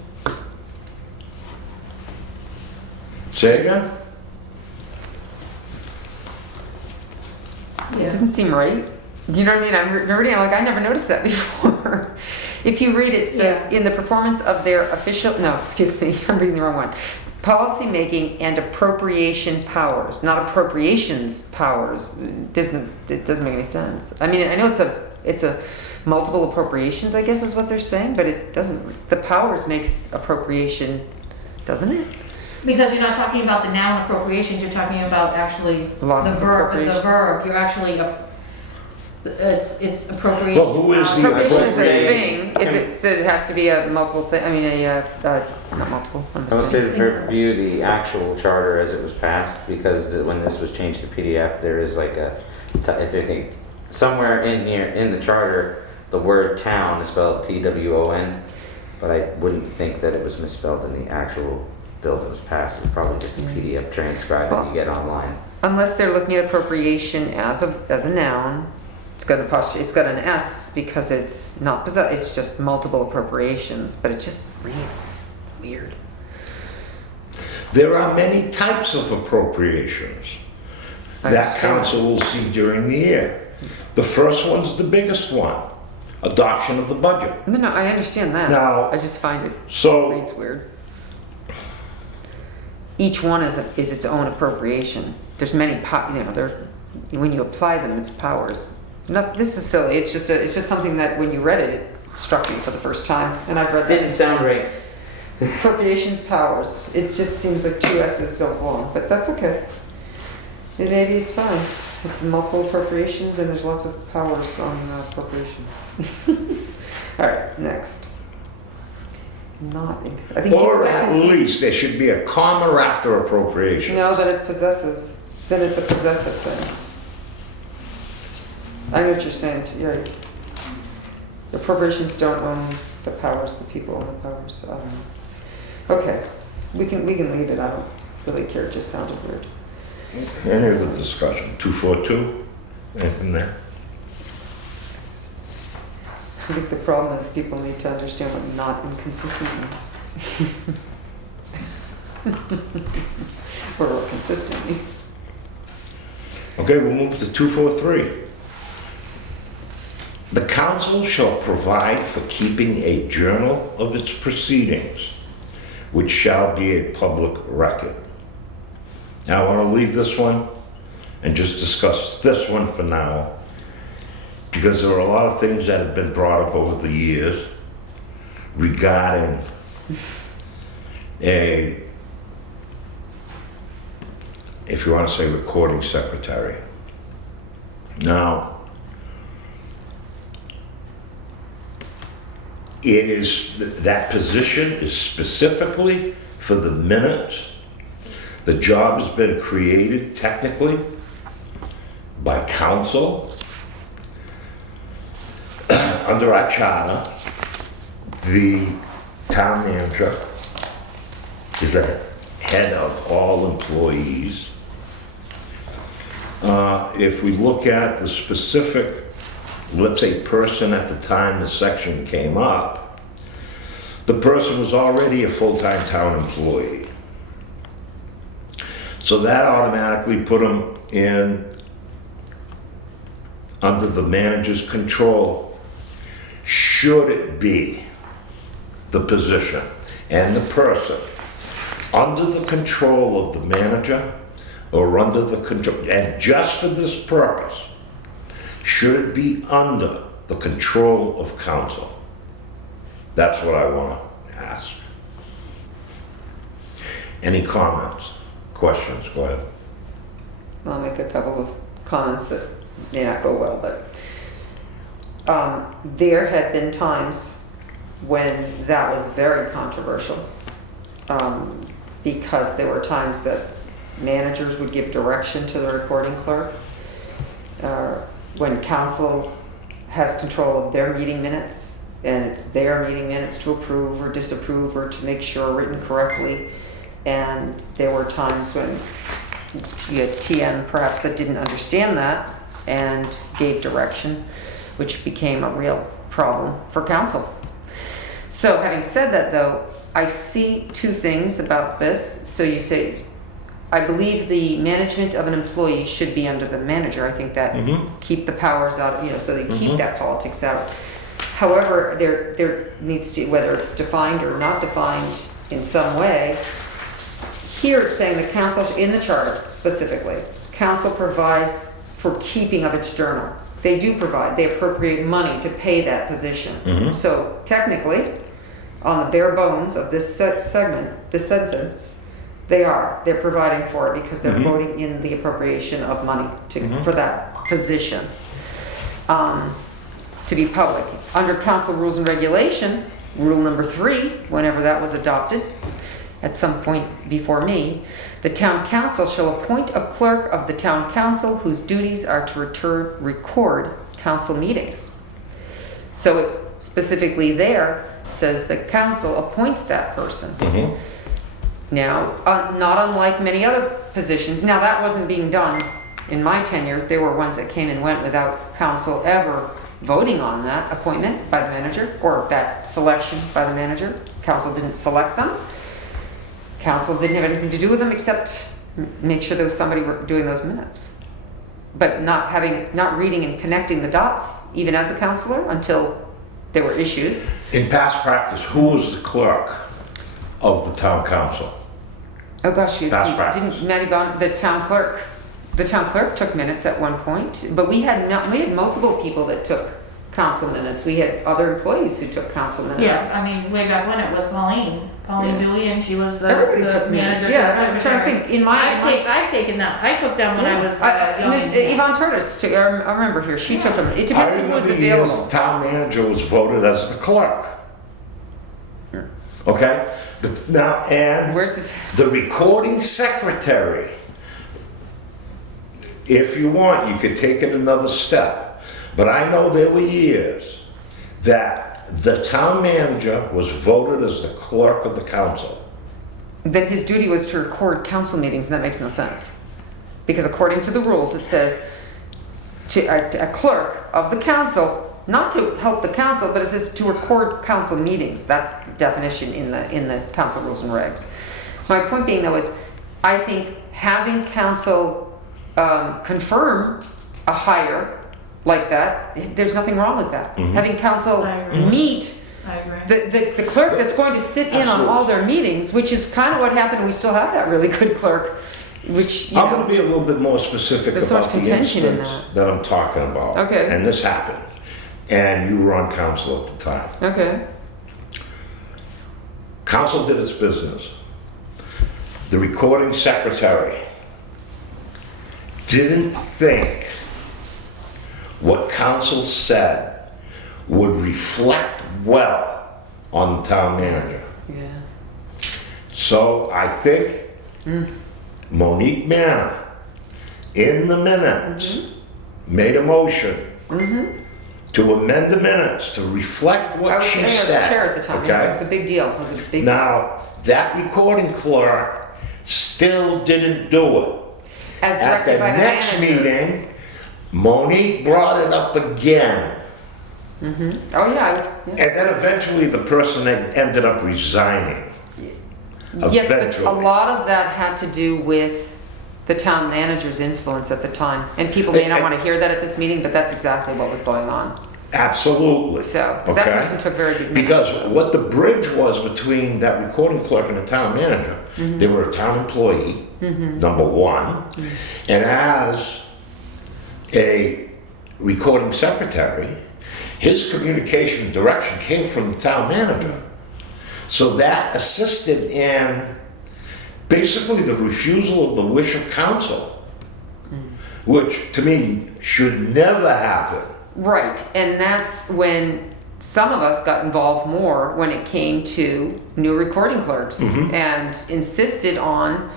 Say again? It doesn't seem right. Do you know what I mean? I'm reading, I'm like, I never noticed that before. If you read it, says, in the performance of their official, no, excuse me, I'm reading the wrong one. Policy making and appropriation powers, not appropriations powers. It doesn't make any sense. I mean, I know it's a multiple appropriations, I guess is what they're saying, but it doesn't, the powers makes appropriation, doesn't it? Because you're not talking about the noun appropriations, you're talking about actually Lots the of verb, appropriation. you're actually, it's appropriation. Well, who is the Appropriation is a appropriating? thing, it has to be a multiple thing, I mean, not multiple. I would say to review the actual charter as it was passed, because when this was changed to PDF, there is like I think somewhere in here, in the charter, the word town is spelled T-W-O-N, but I wouldn't think that it was misspelled in the actual bill that was passed. It's probably just a PDF transcribe that you get online. Unless they're looking at appropriation as a noun, it's got an S because it's not it's just multiple appropriations, but it just reads weird. There are many types of appropriations I that understand. council will see during the year. The first one's the biggest one, adoption of the budget. No, I understand that. Now- I just find it So, reads weird. Each one is its own appropriation. There's many, when you apply them, it's powers. This is silly. It's just something that when you read it, it struck me for the first time, and I've read Didn't that. sound right. Appropriations powers. It just seems like two S's don't belong, but that's okay. And maybe it's fine. It's multiple appropriations, and there's lots of powers on appropriations. All right, next. I think or people get at confused. least there should be a comma after appropriation. No, that it's possessives. Then it's a possessive thing. I know what you're saying. You're right. Appropriations don't own the powers. The people own the powers. Okay, we can leave it. I don't really care. It just sounded weird. Any other discussion? 242? Anything there? I think the problem is people need to understand what not inconsistent means. Or what consistent means. Okay, we'll move to 243. The council shall provide for keeping a journal of its proceedings, which shall be a public record. Now, I want to leave this one and just discuss this one for now, because there are a lot of things that have been brought up over the years regarding if you want to say recording secretary. Now, that position is specifically for the minutes. The job has been created technically by council. Under our charter, the town manager is the head of all employees. If we look at the specific, let's say, person at the time the section came up, the person was already a full-time town employee. So that automatically put him in under the manager's control, should it be the position and the person under the control of the manager or under the control, and just for this purpose, should it be under the control of council? That's what I want to ask. Any comments, questions? Go ahead. I'll make a couple of comments that may not go well, but there had been times when that was very controversial, because there were times that managers would give direction to the recording clerk. When council has control of their meeting minutes, and it's their meeting minutes to approve or disapprove or to make sure written correctly. And there were times when you had TN perhaps that didn't understand that and gave direction, which became a real problem for council. So having said that though, I see two things about this. So you say, I believe the management of an employee should be under the manager. I think that keep the powers out, so they keep that politics out. However, there needs to, whether it's defined or not defined in some way, here it's saying the council, in the charter specifically, council provides for keeping of its journal. They do provide, they appropriate money to pay that position. So technically, on the bare bones of this segment, this sentence, they're providing for it because they're voting in the appropriation of money for that position to be public. Under council rules and regulations, rule number 3, whenever that was adopted, at some point before me, the town council shall appoint a clerk of the town council whose duties are to record council meetings. So it specifically there says the council appoints that person. Now, not unlike many other positions, now that wasn't being done in my tenure. There were ones that came and went without council ever voting on that appointment by the manager or that selection by the manager. Council didn't select them. Council didn't have anything to do with them except make sure there was somebody doing those minutes. But not reading and connecting the dots, even as a councilor, until there were issues. In past practice, who was the clerk of the town council? Oh gosh, Past practice. didn't Matty Bond, the town clerk took minutes at one point, but we had multiple people that took council minutes. We had other employees who took council minutes. Yeah, I mean, way back when it was Pauline Dooley, and she was the Everybody took minutes. manager. Yeah, I'm trying to think. I've taken that. I took them when I was. Miss Yvonne Torres, I remember here. She took them. It I depended who was remember years available. the town manager was voted as the clerk. Okay? Now, and Where's this? the recording secretary, if you want, you could take it another step. But I know there were years that the town manager was voted as the clerk of the council. Then his duty was to record council meetings, and that makes no sense. Because according to the rules, it says to a clerk of the council, not to help the council, but it says to record council meetings. That's the definition in the council rules and regs. My point being though is, I think having council confirm a hire like that, there's nothing wrong with that. Having council I agree. meet I agree. the clerk that's going to sit in on all their meetings, which is kind of what happened. We still have that really good clerk, which, I'm going to be a little bit more specific There's so about much the contention in instance that I'm talking about. Okay. And this happened. And you were on council at the time. okay. Council did its business. The recording secretary didn't think what council said would reflect well on the town manager. Yeah. So I think Monique Manna, in the minutes, made a motion to amend the minutes to reflect I what was she I was said. chair at the time. Okay? It was a big deal. It was a big Now, that recording clerk still didn't do it. as At the directed by the next manager. meeting, Monique brought it up again. Oh yeah, I was. Yeah. And then eventually the person ended up resigning. Yes, but Eventually. a lot of that had to do with the town manager's influence at the time. And people may not want to hear that at this meeting, but that's exactly what was going on. Absolutely. So, 'cause that person took very good Because what the bridge was between that recording clerk and the town manager, they were a town employee, number one, and as a recording secretary, his communication direction came from the town manager. So that assisted in basically the refusal of the wish of council, which to me should never happen. Right, and that's when some of us got involved more when it came to new recording clerks and insisted on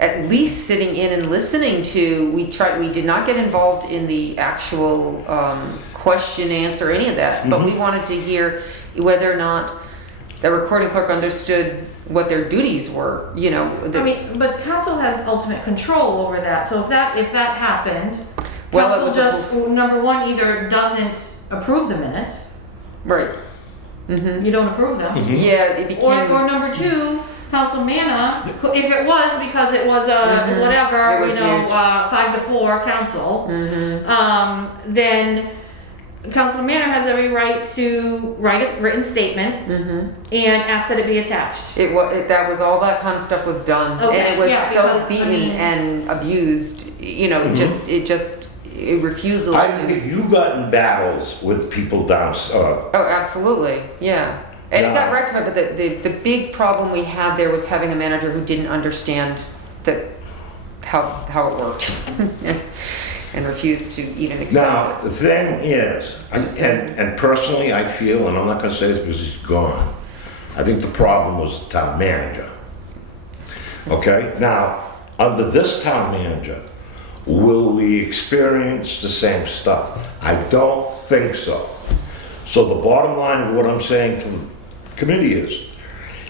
at least sitting in and listening to. We did not get involved in the actual question, answer any of that, but we wanted to hear whether or not the recording clerk understood what their duties were, you know. I mean, but council has ultimate control over that, so if that happened, Well, it council was just, number one, either doesn't approve the minutes, Right. Mm-hmm. you don't approve them, Yeah, it became. or number two, Council Manna, if it was because it was a whatever, It was you know, huge. 5-4 council, then Council Manor has every right to write a written statement and ask that it be attached. That was all that kind of stuff was done, Okay, and it was yeah, so because, I beaten mean- and abused. You know, it refusal. I to, think you got in battles with people down, Oh, absolutely, yeah. And it got Yeah. rectified, but the big problem we had there was having a manager who didn't understand how it worked, and refused to even accept Now, the thing is, and personally I feel, and I'm not gonna say this because he's gone, I think the problem was the town manager. Okay, now, under this town manager, will we experience the same stuff? I don't think so. So the bottom line of what I'm saying to the committee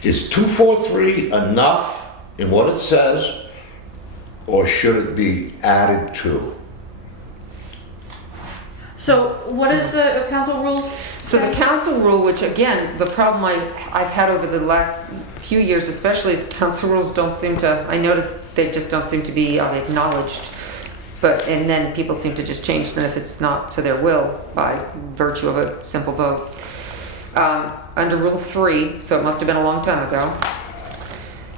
is 243 enough in what it says, or should it be added to? So what is the council rule? So the council rule, which again, the problem I've had over the last few years especially is council rules don't seem to, I noticed they just don't seem to be acknowledged. And then people seem to just change them if it's not to their will by virtue of a simple vote. Under Rule 3, so it must have been a long time ago,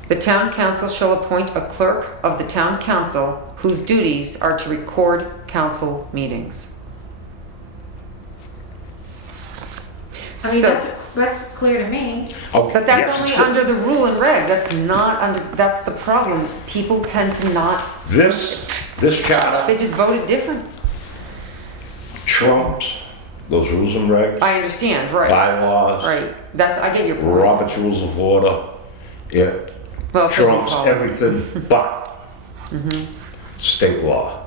the town council shall appoint a clerk of the town council whose duties are to record council meetings. I mean, So- that's clear to me. Okay, But that's yes, only it's good. under the rule and reg, that's the problem. People tend to not, This charter they just voted different. trumps those rules and regs, I understand, right, bylaws, right. I get your point. Robert's Rules of Order. It Well, it doesn't trumps follow. everything but state law.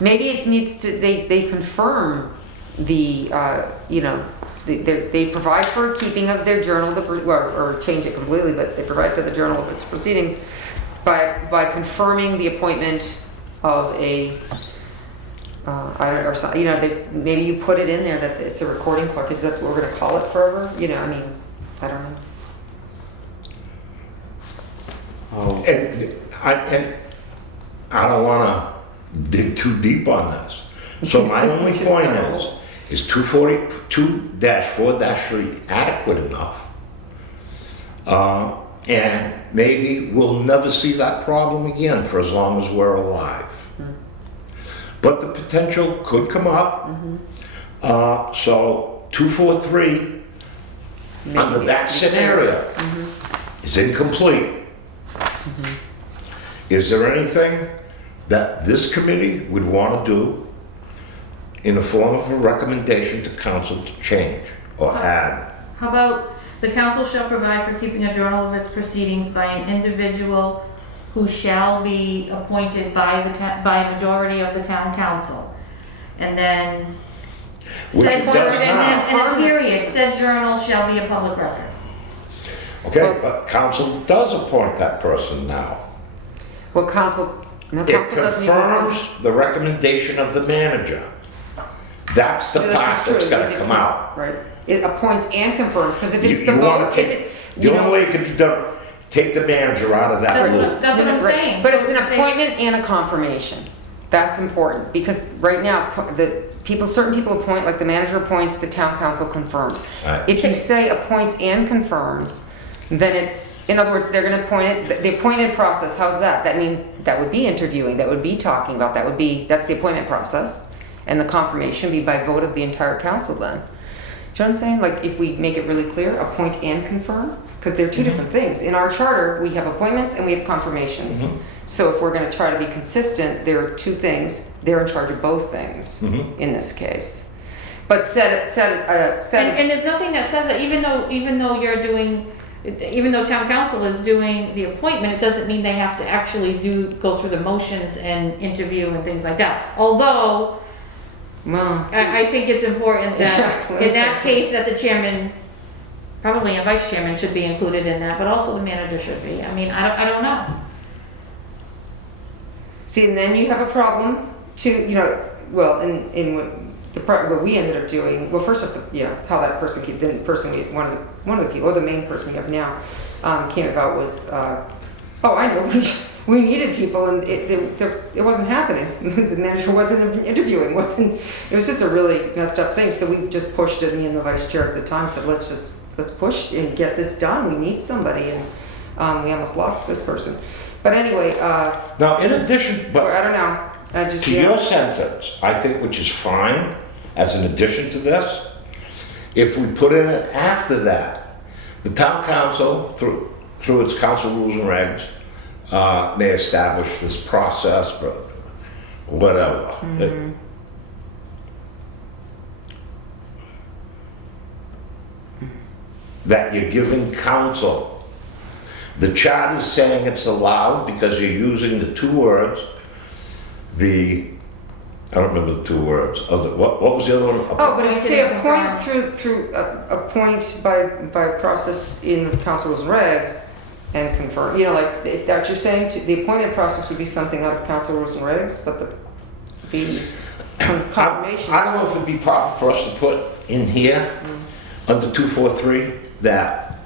Maybe it needs to, they confirm the, they provide for keeping of their journal, or change it completely, but they provide for the journal of its proceedings by confirming the appointment of a, or something, you know, maybe you put it in there that it's a recording clerk. Is that what we're gonna call it forever? You know, I mean, I don't know. And I don't wanna dig too deep on this. So my only Which is point terrible. is 242-4-3 adequate enough? And maybe we'll never see that problem again for as long as we're alive. But the potential could come up. So 243 Maybe under needs that to be clear. scenario is incomplete. Is there anything that this committee would want to do in the form of a recommendation to council to change or add? How about the council shall provide for keeping a journal of its proceedings by an individual who shall be appointed by a majority of the town council. And then Which said it does journal, now. and then period, said journal shall be a public record. Okay, but council does appoint that person now. Well, council It doesn't even. confirms the recommendation of the manager. That's the This part is true, that's it gotta did come out. Right. It appoints and confirms, because if You it's the wanna vote, take, the only way it could be done, take the manager out of that loop. That's what I'm Right. saying. But So it's an say- appointment and a confirmation. That's important, because right now, certain people appoint, like the manager appoints, the town council confirms. Right. If you say appoints and confirms, then it's, in other words, they're gonna appoint it, the appointment process, how's that? That means, that would be interviewing, that would be talking about, that's the appointment process. And the confirmation be by vote of the entire council then. Do you know what I'm saying? Like, if we make it really clear, appoint and confirm, because they're two different things. In our charter, we have appointments and we have confirmations. So if we're gonna try to be consistent, there are two things, they're in charge of both things in this case. But And there's nothing that says that even though town council is doing the appointment, it doesn't mean they have to actually go through the motions and interview and things like that. Although, Well, I think it's important that, Yeah, in that case, that the chairman, probably a vice chairman should be included in that, but also the manager should be. I mean, I don't know. see, and then you have a problem too, well, in what we ended up doing, well, first off, how that person came, then one of the people, or the main person we have now, came about was, I know, we needed people and it wasn't happening. The manager wasn't interviewing, it was just a really messed up thing. So we just pushed it, me and the vice chair at the time said, let's push and get this done. We need somebody, and we almost lost this person. But anyway, Now, in addition, I but don't know. to your sentence, I think, which is fine, as an addition to this, if we put in it after that, the town council, through its council rules and regs, may establish this process, but whatever. That you're giving council. The charter's saying it's allowed because you're using the two words, I don't remember the two words. What was the other one? Oh, but if you say Confirm. appoint through appoint by process in the council rules and regs and confirm, like if that's what you're saying, the appointment process would be something out of council rules and regs, but the confirmation. I don't know if it'd be proper for us to put in here, under 243, that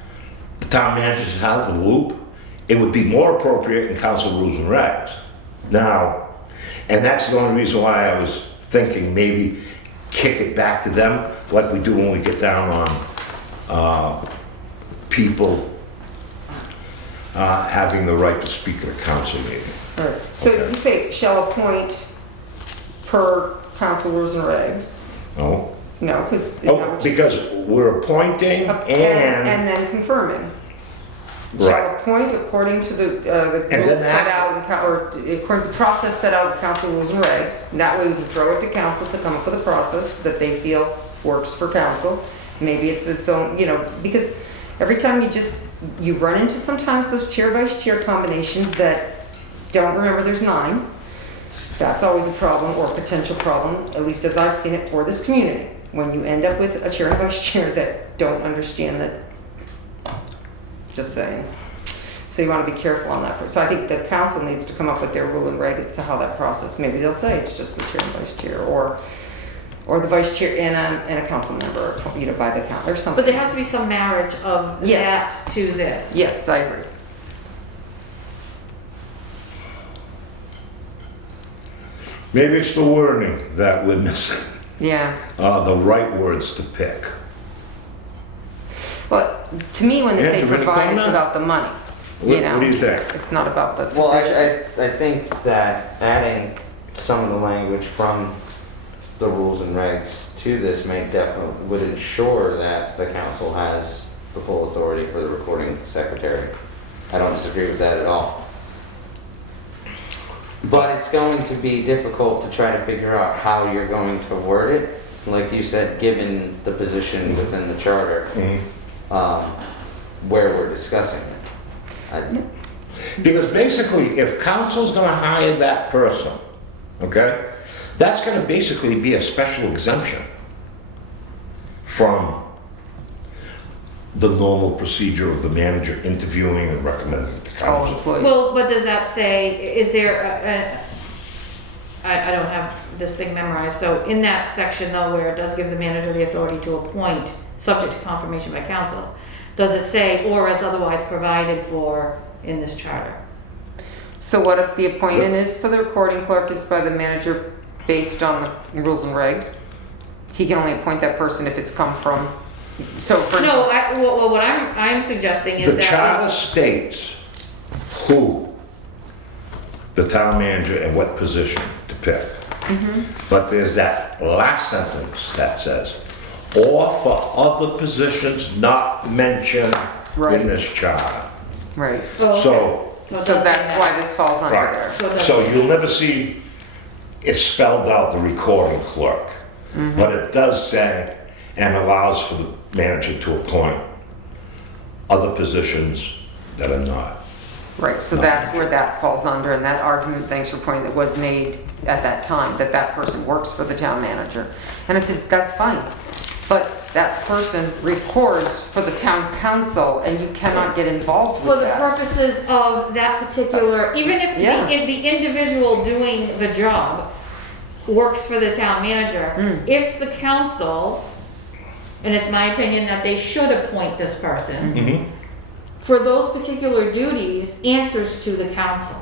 the town manager's out of the loop. It would be more appropriate in council rules and regs. Now, and that's the only reason why I was thinking maybe kick it back to them, like we do when we get down on people having the right to speak at a council meeting. Right. So Okay. you say shall appoint per council rules and regs. No? No, Because we're appointing and, and then confirming. Shall right. appoint according to the And rules then set after- out, or according to the process set out in council rules and regs. And that way we can throw it to council to come up with a process that they feel works for council. Maybe it's its own, because every time you run into sometimes those chair vice chair combinations that don't remember there's 9. That's always a problem or a potential problem, at least as I've seen it for this community. When you end up with a chair and vice chair that don't understand that. Just saying. So you want to be careful on that. So I think the council needs to come up with their rule and reg as to how that process. Maybe they'll say it's just the chair and vice chair, or the vice chair and a council member, by the council or something. But there has to be some marriage of Yes. that to this. Yes, I agree. Maybe it's the wording that we're missing, Yeah. the right words to pick. But to me, when they say Andrew, any provide, it's comment? about the money. What do you think? It's not about the Well, position. I think that adding some of the language from the rules and regs to this would ensure that the council has the full authority for the recording secretary. I don't disagree with that at all. But it's going to be difficult to try to figure out how you're going to word it. Like you said, given the position within the charter, where we're discussing it. Because basically, if council's gonna hire that person, okay, that's gonna basically be a special exemption from the normal procedure of the manager interviewing and recommending to All council. employees. Well, but does that say, is there I don't have this thing memorized, so in that section though, where it does give the manager the authority to appoint, subject to confirmation by council, does it say, or as otherwise provided for in this charter? So what if the appointment is for the recording clerk is by the manager based on the rules and regs? He can only appoint that person if it's come from, so for No, instance. well, what I'm suggesting is The that. charter states who the town manager and what position to pick. But there's that last sentence that says, or for other positions not mentioned Right. in this charter. Right. Oh, okay. So, it does So say that's that. why this falls under right, there. So it does so say you'll that. never see it spelled out, the recording clerk. But it does say, and allows for the manager to appoint other positions that are not. Right, so that's where that falls under, and that argument, thanks for pointing, that was made at that time, that that person works for the town manager. And I said, that's fine, but that person records for the town council, and you cannot get involved For with the that. purposes of that particular, even if Yeah. if the individual doing the job works for the town manager, if the council, and it's my opinion that they should appoint this person, for those particular duties, answers to the council,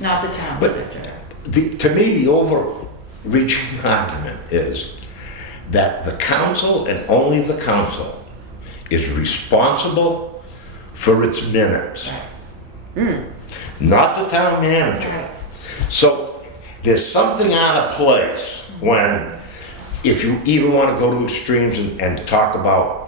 not the town But- manager. To me, the overreaching argument is that the council and only the council is responsible for its minutes, not the town manager. Right. So there's something out of place when, if you even want to go to extremes and talk about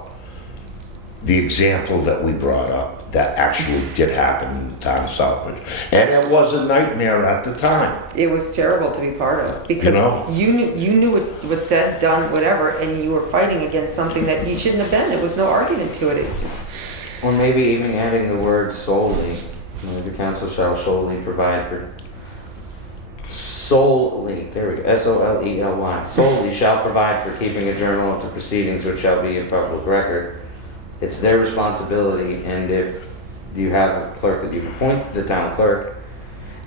the example that we brought up, that actually did happen in the town of Southbridge. And it was a nightmare at the time. It was terrible to be part of, because You know? you knew what was said, done, whatever, and you were fighting against something that you shouldn't have been. There was no argument to it, it just, Or maybe even adding the word solely. The council shall solely provide for, solely, there we go, S-O-L-E-L-Y, solely shall provide for keeping a journal of the proceedings which shall be in public record. It's their responsibility, and if you have a clerk that you appoint, the town clerk,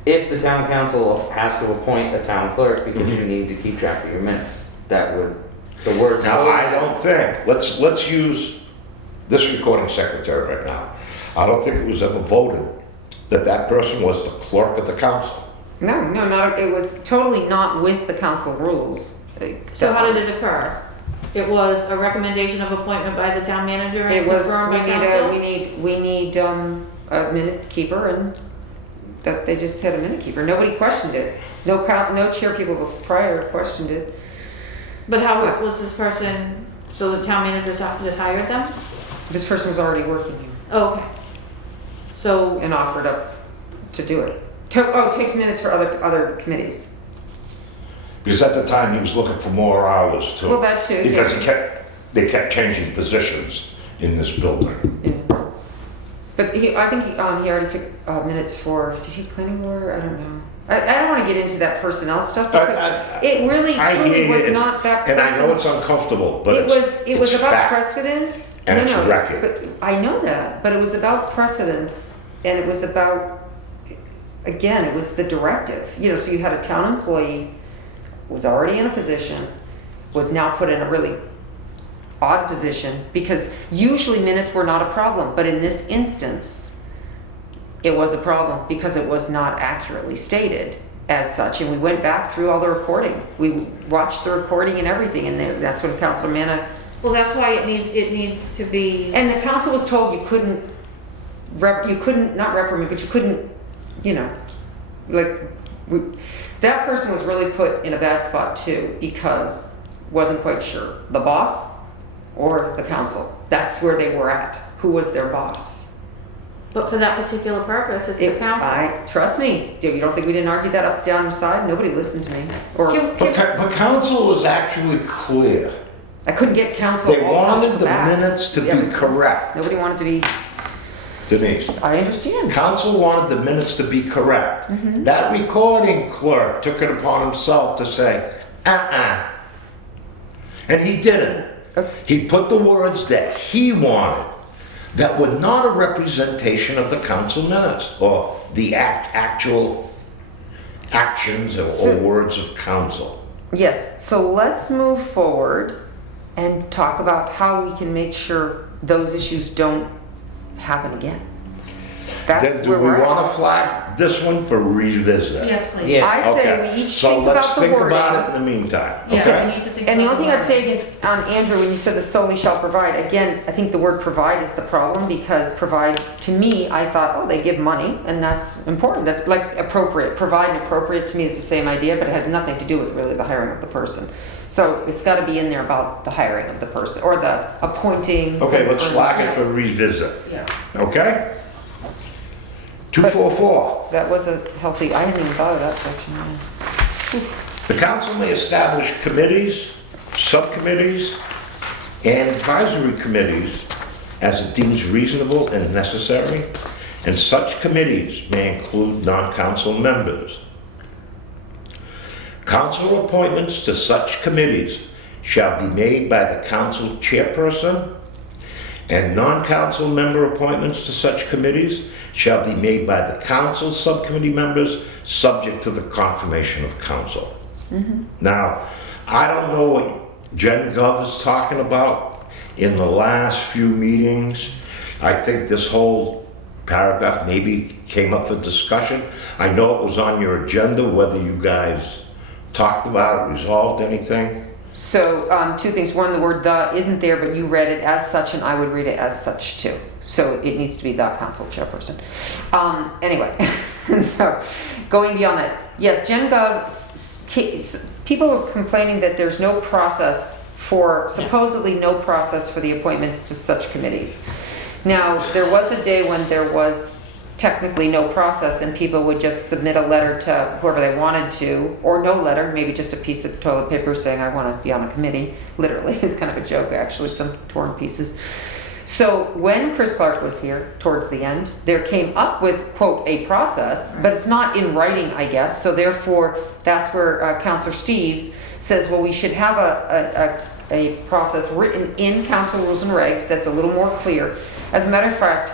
if the town council has to appoint a town clerk because you need to keep track of your minutes, that would, the word Now, solely. I don't think, let's use this recording secretary right now. I don't think it was ever voted that that person was the clerk of the council. no, not, it was totally not with the council rules. So how did it occur? It was a recommendation of appointment by the town manager and It was, confirmed by council? we need a minute keeper, and that they just had a minute keeper. Nobody questioned it. No chair people prior questioned it. But how was this person, so the town manager just hired them? This person was already working here Oh, okay. So, and offered up to do it. Takes minutes for other committees. Because at the time, he was looking for more hours too. Well, that too, Because yeah. they kept changing positions in this building. Yeah. But I think he already took minutes for, did he planning board? I don't know. I don't want to get into that personnel stuff because it really I hear truly you. was It's- not that. And I know it's precedence. uncomfortable, but It was it's about fact. precedence. And No, it's no, record. But I know that, but it was about precedence, and it was about, again, it was the directive. So you had a town employee was already in a position, was now put in a really odd position, because usually minutes were not a problem, but in this instance, it was a problem because it was not accurately stated as such. And we went back through all the recording. We watched the recording and everything, and that's when Councilor Manna, well, that's why it needs to be, and the council was told you couldn't, not reprimand, but you couldn't, that person was really put in a bad spot too, because wasn't quite sure. The boss or the council. That's where they were at. Who was their boss? but for that particular purpose, it's the council. Trust me. You don't think we didn't argue that up, down the side? Nobody listened to me. Or But council was actually clear. I couldn't get council. They all council wanted the back. minutes to Yeah. be correct. Nobody wanted to be, Denise, I understand. council wanted the minutes to be correct. Mm-hmm. That recording clerk took it upon himself to say, and he didn't. Okay. He put the words that he wanted that were not a representation of the council minutes or the actual actions or So- words of council. Yes, so let's move forward and talk about how we can make sure those issues don't happen again. Then That's do where we we're want to at. flag this one for revisit? Yes, please. Yes. I say Okay. we each So think let's about the think wording. about it in the meantime, Yeah, okay? we need to think And the about only thing I'd say wording. against, Andrew, when you said the solely shall provide, again, I think the word provide is the problem, because provide, to me, I thought, oh, they give money, and that's important. That's like appropriate. Provide and appropriate to me is the same idea, but it has nothing to do with really the hiring of the person. So it's gotta be in there about the hiring of the person, or the appointing. Okay, let's or- flag it for revisit, Yeah. okay? 244. That was a healthy, I hadn't even thought of that section. Yeah. The council may establish committees, subcommittees, and advisory committees as it deems reasonable and necessary, and such committees may include non-council members. Council appointments to such committees shall be made by the council chairperson, and non-council member appointments to such committees shall be made by the council subcommittee members, subject to the confirmation of council. Now, I don't know what Gen Gov is talking about. In the last few meetings, I think this whole paragraph maybe came up for discussion. I know it was on your agenda, whether you guys talked about it, resolved anything. So, two things. One, the word "the" isn't there, but you read it as such, and I would read it as such too. So it needs to be the council chairperson. Anyway, so going beyond that, yes, Gen Gov, people are complaining that there's no process supposedly no process for the appointments to such committees. Now, there was a day when there was technically no process and people would just submit a letter to whoever they wanted to, or no letter, maybe just a piece of toilet paper saying, I want to be on a committee. Literally, it's kind of a joke, actually, some torn pieces. So when Chris Clark was here, towards the end, there came up with, quote, a process, but it's not in writing, I guess. So therefore, that's where Councillor Steves says, well, we should have a process written in council rules and regs that's a little more clear. As a matter of fact,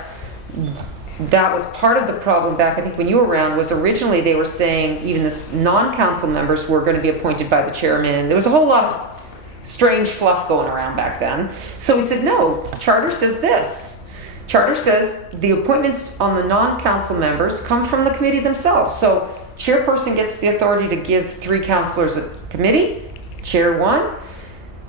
that was part of the problem back, I think, when you were around, was originally they were saying even the non-council members were going to be appointed by the chairman, and there was a whole lot of strange fluff going around back then. So we said, no, charter says this. Charter says the appointments on the non-council members come from the committee themselves. So chairperson gets the authority to give 3 councilors a committee, chair 1,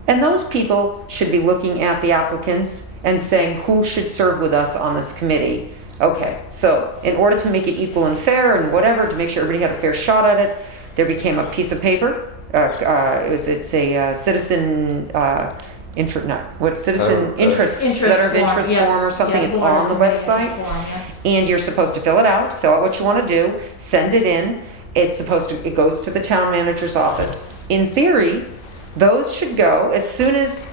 and those people should be looking at the applicants and saying who should serve with us on this committee. Okay, so in order to make it equal and fair and whatever, to make sure everybody had a fair shot at it, there became a piece of paper. It's a citizen interest letter of interest form or something. It's on the website, and you're supposed to fill it out. Fill out what you want to do. Send it in. It goes to the town manager's office. In theory, those should go as soon as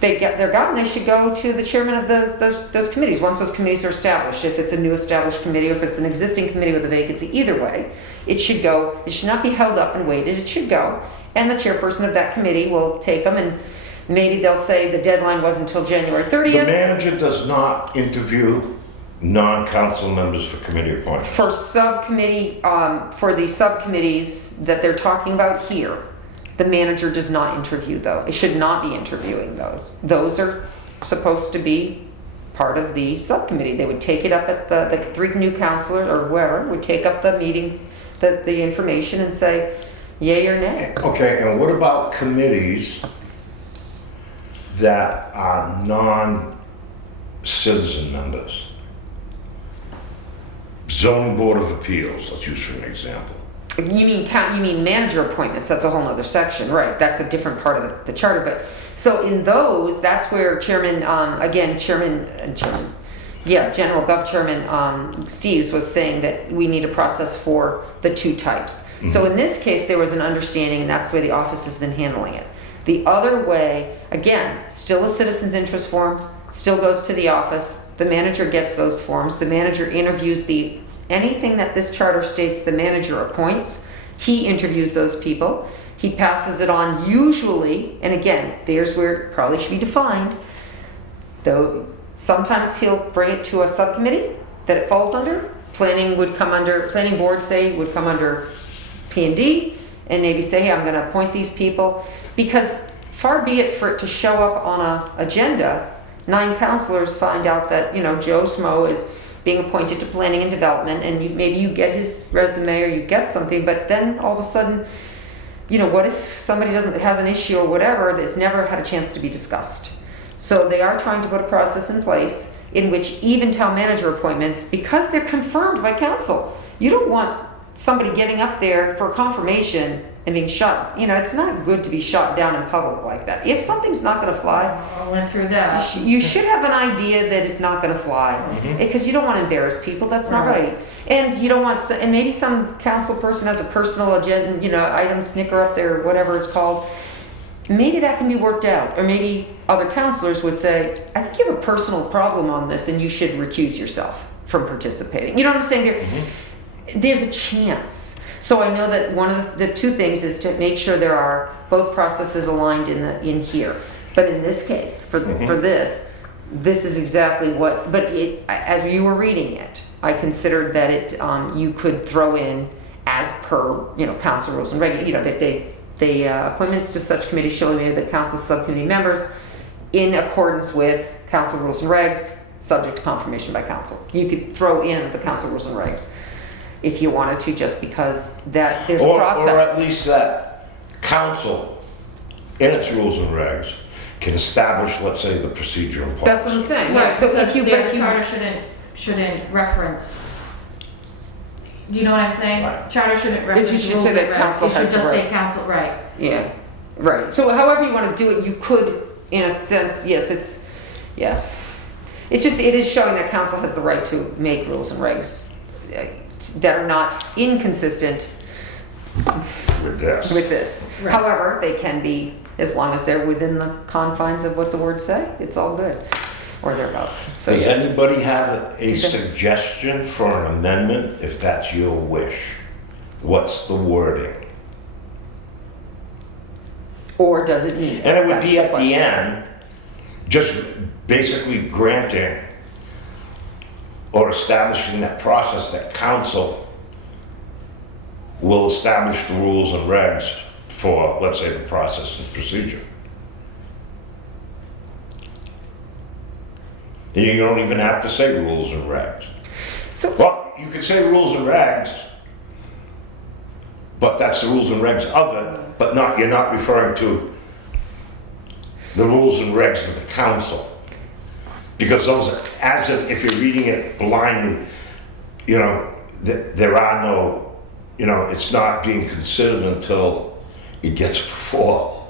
they're gotten. They should go to the chairman of those committees once those committees are established. If it's a new established committee or if it's an existing committee with a vacancy, either way, it should go. It should not be held up and waited. It should go, and the chairperson of that committee will take them, and maybe they'll say the deadline was until January 30th. The manager does not interview non-council members for committee appointments. For the subcommittees that they're talking about here, the manager does not interview those. It should not be interviewing those. Those are supposed to be part of the subcommittee. They would take it up at the 3 new councilors or whoever would take up the meeting, the information and say yay or nay. Okay, and what about committees that are non-citizen members? Zoning Board of Appeals, let's use for an example. You mean manager appointments? That's a whole other section, right? That's a different part of the charter. But so in those, that's where General Gov Chairman Steves was saying that we need a process for the 2 types. Mm-hmm. So in this case, there was an understanding, and that's the way the office has been handling it. The other way, again, still a citizen's interest form, still goes to the office. The manager gets those forms. The manager interviews anything that this charter states the manager appoints. He interviews those people. He passes it on usually, and again, there's where it probably should be defined, though sometimes he'll bring it to a subcommittee that it falls under. Planning would come under, planning board would come under P&D, and maybe say, hey, I'm going to appoint these people, because far be it for it to show up on an agenda, 9 councilors find out that, Joe Schmo is being appointed to planning and development, and maybe you get his resume or you get something, but then all of a sudden, what if somebody has an issue or whatever that's never had a chance to be discussed? So they are trying to put a process in place in which even town manager appointments, because they're confirmed by council, you don't want somebody getting up there for confirmation and being shot. It's not good to be shot down in public like that. If something's not going to fly, I went through that. You should have an idea that it's not going to fly, because you don't want to embarrass people. That's not right. And you don't want, and maybe some council person has a personal agenda, item snicker up there, whatever it's called. Maybe that can be worked out, or maybe other councilors would say, I think you have a personal problem on this and you should recuse yourself. from participating. You know what I'm saying? There's a chance. So I know that one of the two things is to make sure there are both processes aligned in here. But in this case, for this is exactly what. But as you were reading it, I considered that you could throw in as per council rules and that they appointments to such committees shall be made the council subcommittee members in accordance with council rules and regs, subject to confirmation by council. You could throw in the council rules and regs if you wanted to, just because that there's a process. Or at least that council, in its rules and regs, can establish, let's say, the procedure and policy. That's what I'm saying. Right, Yeah. So because if you, the charter shouldn't reference. Do you know what I'm saying? Right. Charter shouldn't reference. should just rules say that and regs. council It has should the just say right. council, right? Yeah, right. So however you want to do it, you could, in a sense, yes, it is showing that council has the right to make rules and regs that are not inconsistent With this. with this. Right. However, they can be, as long as they're within the confines of what the words say, it's all good, or thereabouts. So, Does anybody have a suggestion for an amendment, if that's your wish? What's the wording? or does it need? And it would That's be at the question. end, just basically granting or establishing that process that council will establish the rules and regs for, let's say, the process and procedure. You don't even have to say rules and regs. So, Well, you could say rules and regs, but that's the rules and regs of it, but you're not referring to the rules and regs of the council. Because those, if you're reading it blindly, there are no, it's not being considered until it gets before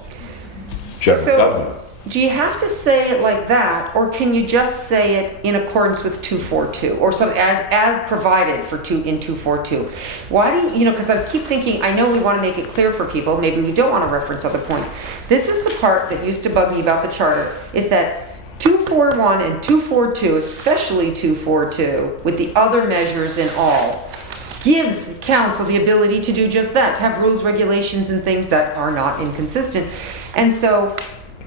general government. do you have to say it like that, or can you just say it in accordance with 242, or so as provided in 242? Why do you because I keep thinking, I know we want to make it clear for people, maybe we don't want to reference other points. This is the part that used to bug me about the charter, is that 241 and 242, especially 242, with the other measures and all, gives council the ability to do just that, to have rules, regulations, and things that are not inconsistent. And so,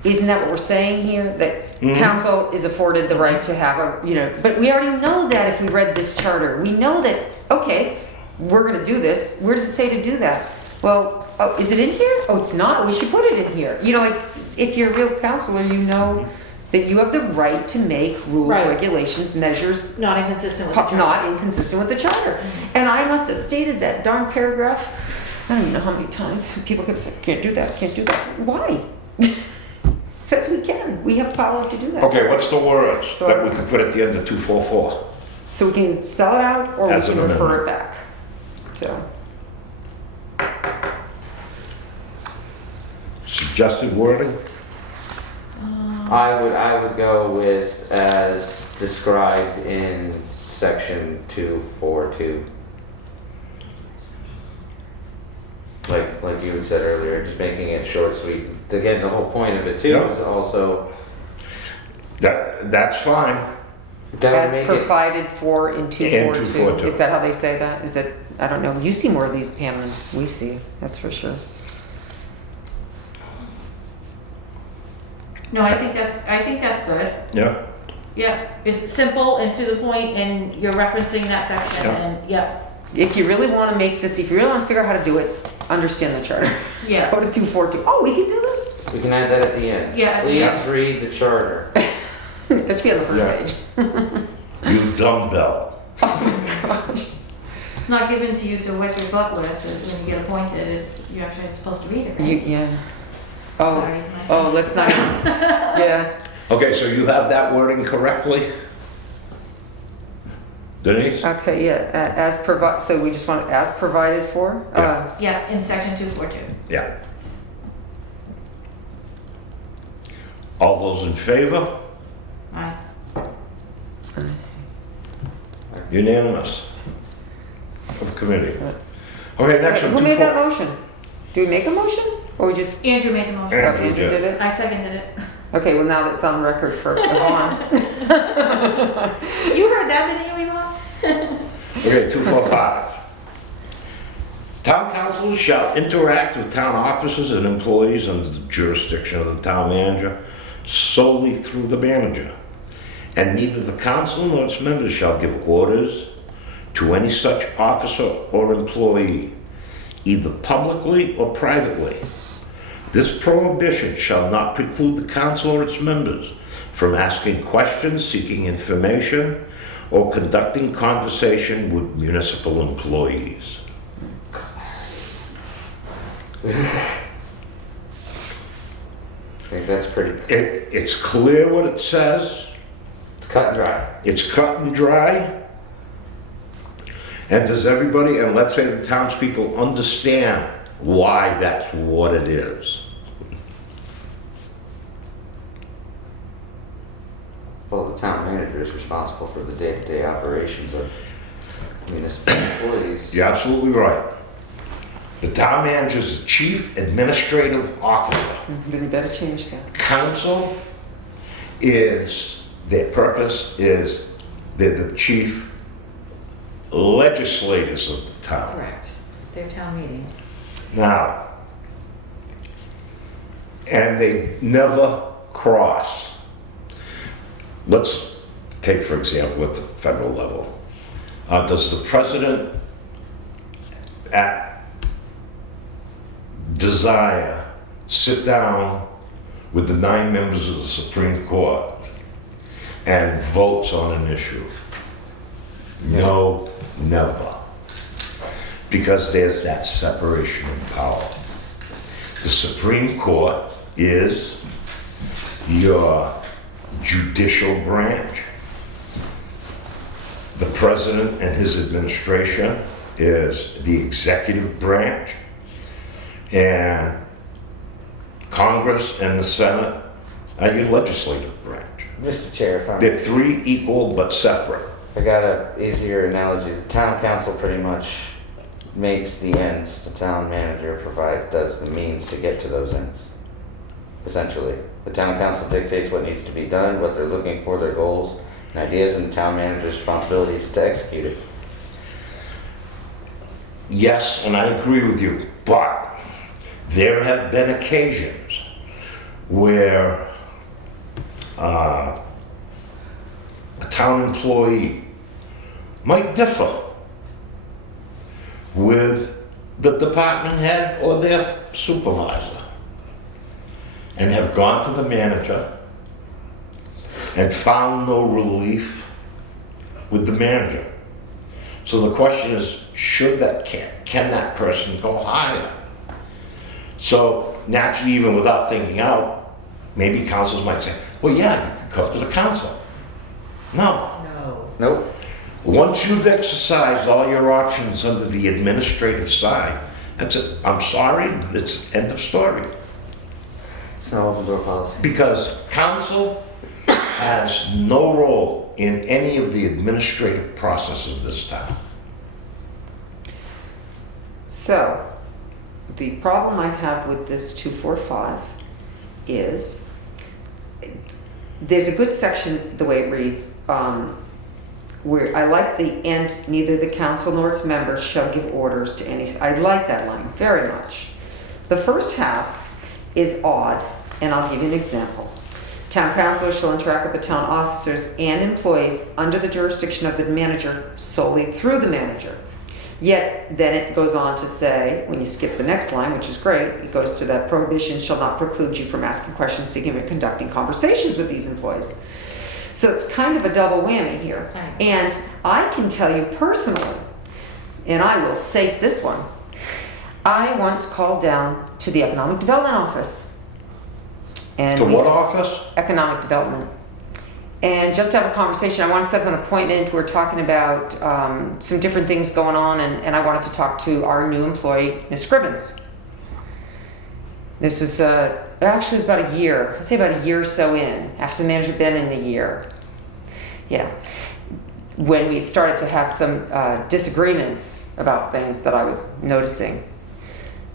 isn't that what we're saying here? That council is afforded the right to have but we already know that if we read this charter. We know that, okay, we're gonna do this. Where does it say to do that? Well, is it in here? Oh, it's not. We should put it in here. If you're a real counselor, you know that you have the right to make rules, Right. regulations, measures, Not inconsistent with the charter. not inconsistent with the charter. And I must have stated that darn paragraph, I don't even know how many times people kept saying, can't do that, can't do that. Why? Says we can. We have power to do that. Okay, what's the words So- that we can put at the end of 244? So we can spell it out, or we As can an refer amendment. it back. So, Suggested wording? I would go with as described in section 242. Like you had said earlier, just making it short, sweet. Again, the whole point of it too Yeah. is also That's fine. that would as make it. provided for in 242. 242. Is that how they say that? Is it, I don't know. You see more of these, Pam, than we see. That's for sure. No, I think that's good. Yeah? Yeah, it's simple and to the point, and you're referencing that section, Yeah. and yeah, If you really want to make this, if you really want to figure out how to do it, understand the charter. yeah. Go to 242. Oh, we can do this? We can add that at the end. Yeah, at the Please end. read the charter. That should be on the first Yeah. page. You dumbbell. It's not given to you to wipe your butt with when you get appointed. You're actually supposed to read it, right? Yeah. Oh, Sorry, let's not. Yeah. Okay, so you have that wording correctly? Denise? Okay, yeah, so we just want as provided for? Yeah. Yeah, in section 242. Yeah. All those in favor? Aye. Unanimous? Of committee. Okay, next one. Who made that 24. motion? Do we make a motion? Or we just, Andrew made the motion. Yeah. Andrew did it? I seconded it. Okay, well now that's on record for Yvonne. You heard that, didn't you, Yvonne? Okay, 245. Town councilors shall interact with town officers and employees under the jurisdiction of the town manager solely through the manager. And neither the council nor its members shall give orders to any such officer or employee, either publicly or privately. This prohibition shall not preclude the council or its members from asking questions, seeking information, or conducting conversation with municipal employees. I think that's pretty, It's clear what it says. it's cut and dry. It's cut and dry. And does everybody, and let's say the townspeople, understand why that's what it is? Well, the town manager is responsible for the day-to-day operations of municipal employees. You're absolutely right. The town manager is the chief administrative officer. Really better change that. Council is, their purpose is, they're the chief legislators of the town. Correct. Their town meeting. Now, and they never cross. Let's take, for example, at the federal level. Does the president at desire sit down with the 9 members of the Supreme Court and votes on an issue? No, never. Because there's that separation of power. The Supreme Court is your judicial branch. The president and his administration is the executive branch. And Congress and the Senate are your legislative branch. Mr. Chair, if They're 3 equal but separate. I got a easier analogy. The town council pretty much makes the ends. The town manager does the means to get to those ends. Essentially, the town council dictates what needs to be done, what they're looking for, their goals and ideas, and the town manager's responsibility is to execute it. Yes, and I agree with you, but there have been occasions where a town employee might differ with the department head or their supervisor and have gone to the manager and found no relief with the manager. So the question is, can that person go higher? So naturally, even without thinking out, maybe councils might say, well, yeah, you can come to the council. No. No. Nope. Once you've exercised all your options under the administrative side, that's it. I'm sorry, but it's end of story. It's no open door policy. Because council has no role in any of the administrative process of this town. So, the problem I have with this 245 is there's a good section, the way it reads, where I like the end, neither the council nor its members shall give orders to any. I like that line very much. The first half is odd, and I'll give you an example. Town councilors shall interact with the town officers and employees under the jurisdiction of the manager solely through the manager. Yet, then it goes on to say, when you skip the next line, which is great, it goes to that prohibition shall not preclude you from asking questions, seeking, and conducting conversations with these employees. So it's kind of a double whammy here. And I can tell you personally, and I will say this one, I once called down to the Economic Development Office. And To what office? Economic Development. And just to have a conversation, I want to set up an appointment. We're talking about some different things going on, and I wanted to talk to our new employee, Ms. Scrivens. This is, actually it was about a year, I'd say about a year or so in, after the manager had been in a year. Yeah. When we had started to have some disagreements about things that I was noticing.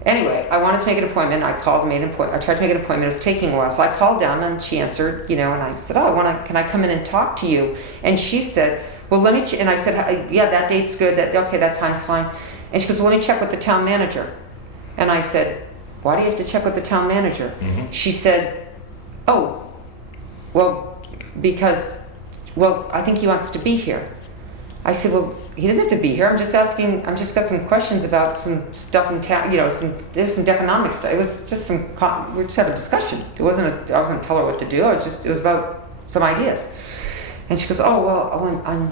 Anyway, I wanted to make an appointment. I called, made an appointment. I tried to make an appointment. It was taking a while. So I called down and she answered, and I said, and I come in and talk to you? And she said, well, let me, and I said, yeah, that date's good, okay, that time's fine. And she goes, well, let me check with the town manager. And I said, why do you have to check with the town manager? She said, oh, well, because, well, I think he wants to be here. I said, well, he doesn't have to be here. I'm just asking, I've just got some questions about some stuff in town, there's some economic stuff. It was just we just had a discussion. It wasn't I was going to tell her what to do. It was about some ideas. And she goes, oh, well, and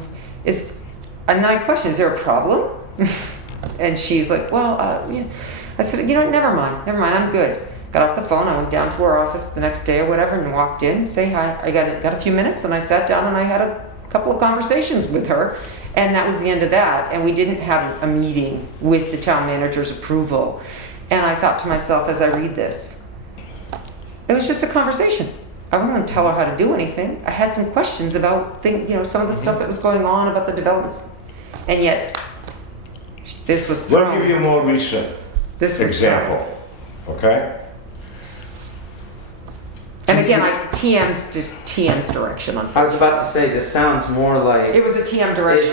then I questioned, is there a problem? And she's like, well, yeah. I said, never mind, I'm good. Got off the phone, I went down to her office the next day or whatever and walked in, say hi. I got a few minutes and I sat down and I had a couple of conversations with her, and that was the end of that. And we didn't have a meeting with the town manager's approval. And I thought to myself as I read this, it was just a conversation. I wasn't going to tell her how to do anything. I had some questions about some of the stuff that was going on about the developments, and yet this was thrown. Let me give you a more recent example, okay? And again, TM's direction on. I was about to say, this sounds more like... It was a TM direction.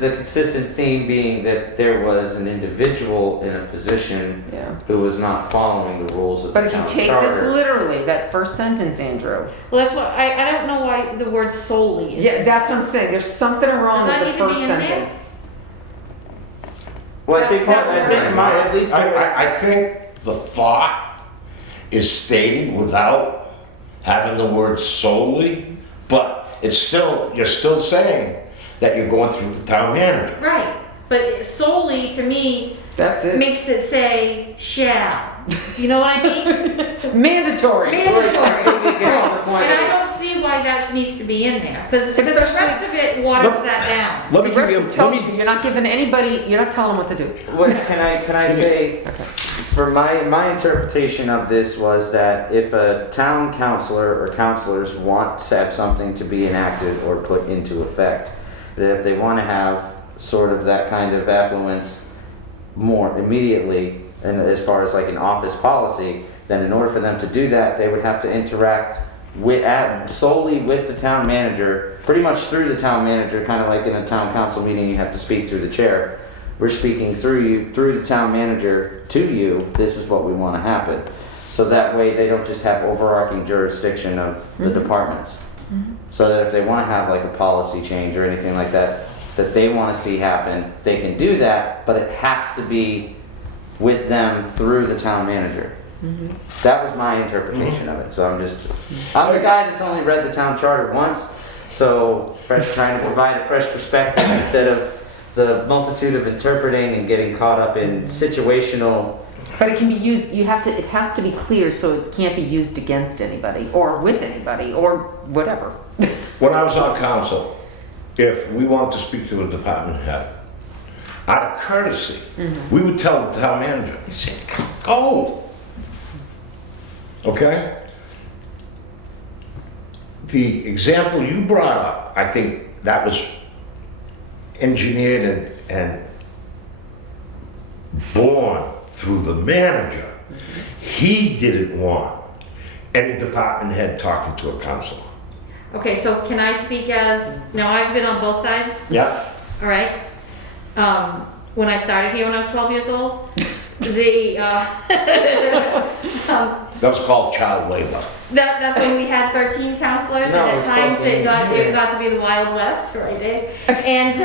The consistent theme being that there was an individual in a position who was not following the rules of the town charter. But if you take this literally, that first sentence, Andrew. Well, that's what, I don't know why the word solely is. Yeah, that's what I'm saying. There's something wrong Does that with the need to first be in there? sentence. Well, I think the thought is stated without having the word solely, but you're still saying that you're going through the town manager. Right, but solely to me That's it. makes it say shall. Do you know what I mean? Mandatory. Mandatory. And I don't see why that needs to be in there, because the rest of it waters that down. Let me The give you. rest tells you, you're not giving anybody, you're not telling them what to do. What can I say? For my interpretation of this was that if a town councilor or councilors want to have something to be enacted or put into effect, that if they want to have sort of that kind of affluence more immediately, and as far as like an office policy, then in order for them to do that, they would have to interact solely with the town manager, pretty much through the town manager, kind of like in a town council meeting, you have to speak through the chair. We're speaking through the town manager to you, this is what we want to happen. So that way they don't just have overarching jurisdiction of the departments. So that if they want to have like a policy change or anything like that, that they want to see happen, they can do that, but it has to be with them through the town manager. That was my interpretation of it. So I'm the guy that's only read the town charter once, so trying to provide a fresh perspective instead of the multitude of interpreting and getting caught up in situational. But it can be used, it has to be clear so it can't be used against anybody or with anybody or whatever. When I was on council, if we wanted to speak to a department head, out of courtesy, we would tell the town manager, he said, go. Okay? The example you brought up, I think that was engineered and born through the manager. He didn't want any department head talking to a councilor. Okay, so can I speak as, now I've been on both sides, Yeah. all right? When I started here when I was 12 years old, That was called child labor. that's when we had 13 counselors, No, and it's at times called it engineering. got to be the Wild West, right there. And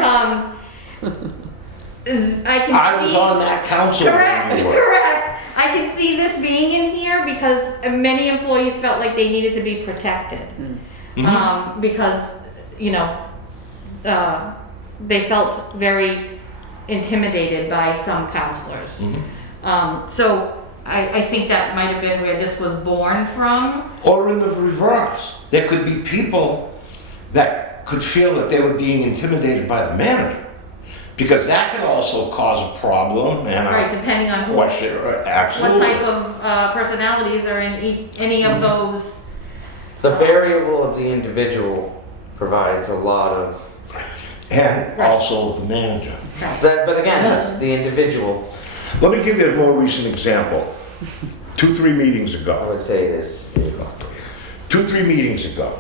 I was on that council. Correct, when you were. correct. I can see this being in here because many employees felt like they needed to be protected. Because, they felt very intimidated by some counselors. So I think that might have been where this was born from. Or in the reverse, there could be people that could feel that they were being intimidated by the manager. Because that could also cause a problem and Right, depending on what what absolutely. type of personalities are in any of those. The variable of the individual provides a lot of. And Right. also the manager. But again, Yes. the individual, Let me give you a more recent example. 2-3 meetings I ago. would say this. 2-3 meetings ago,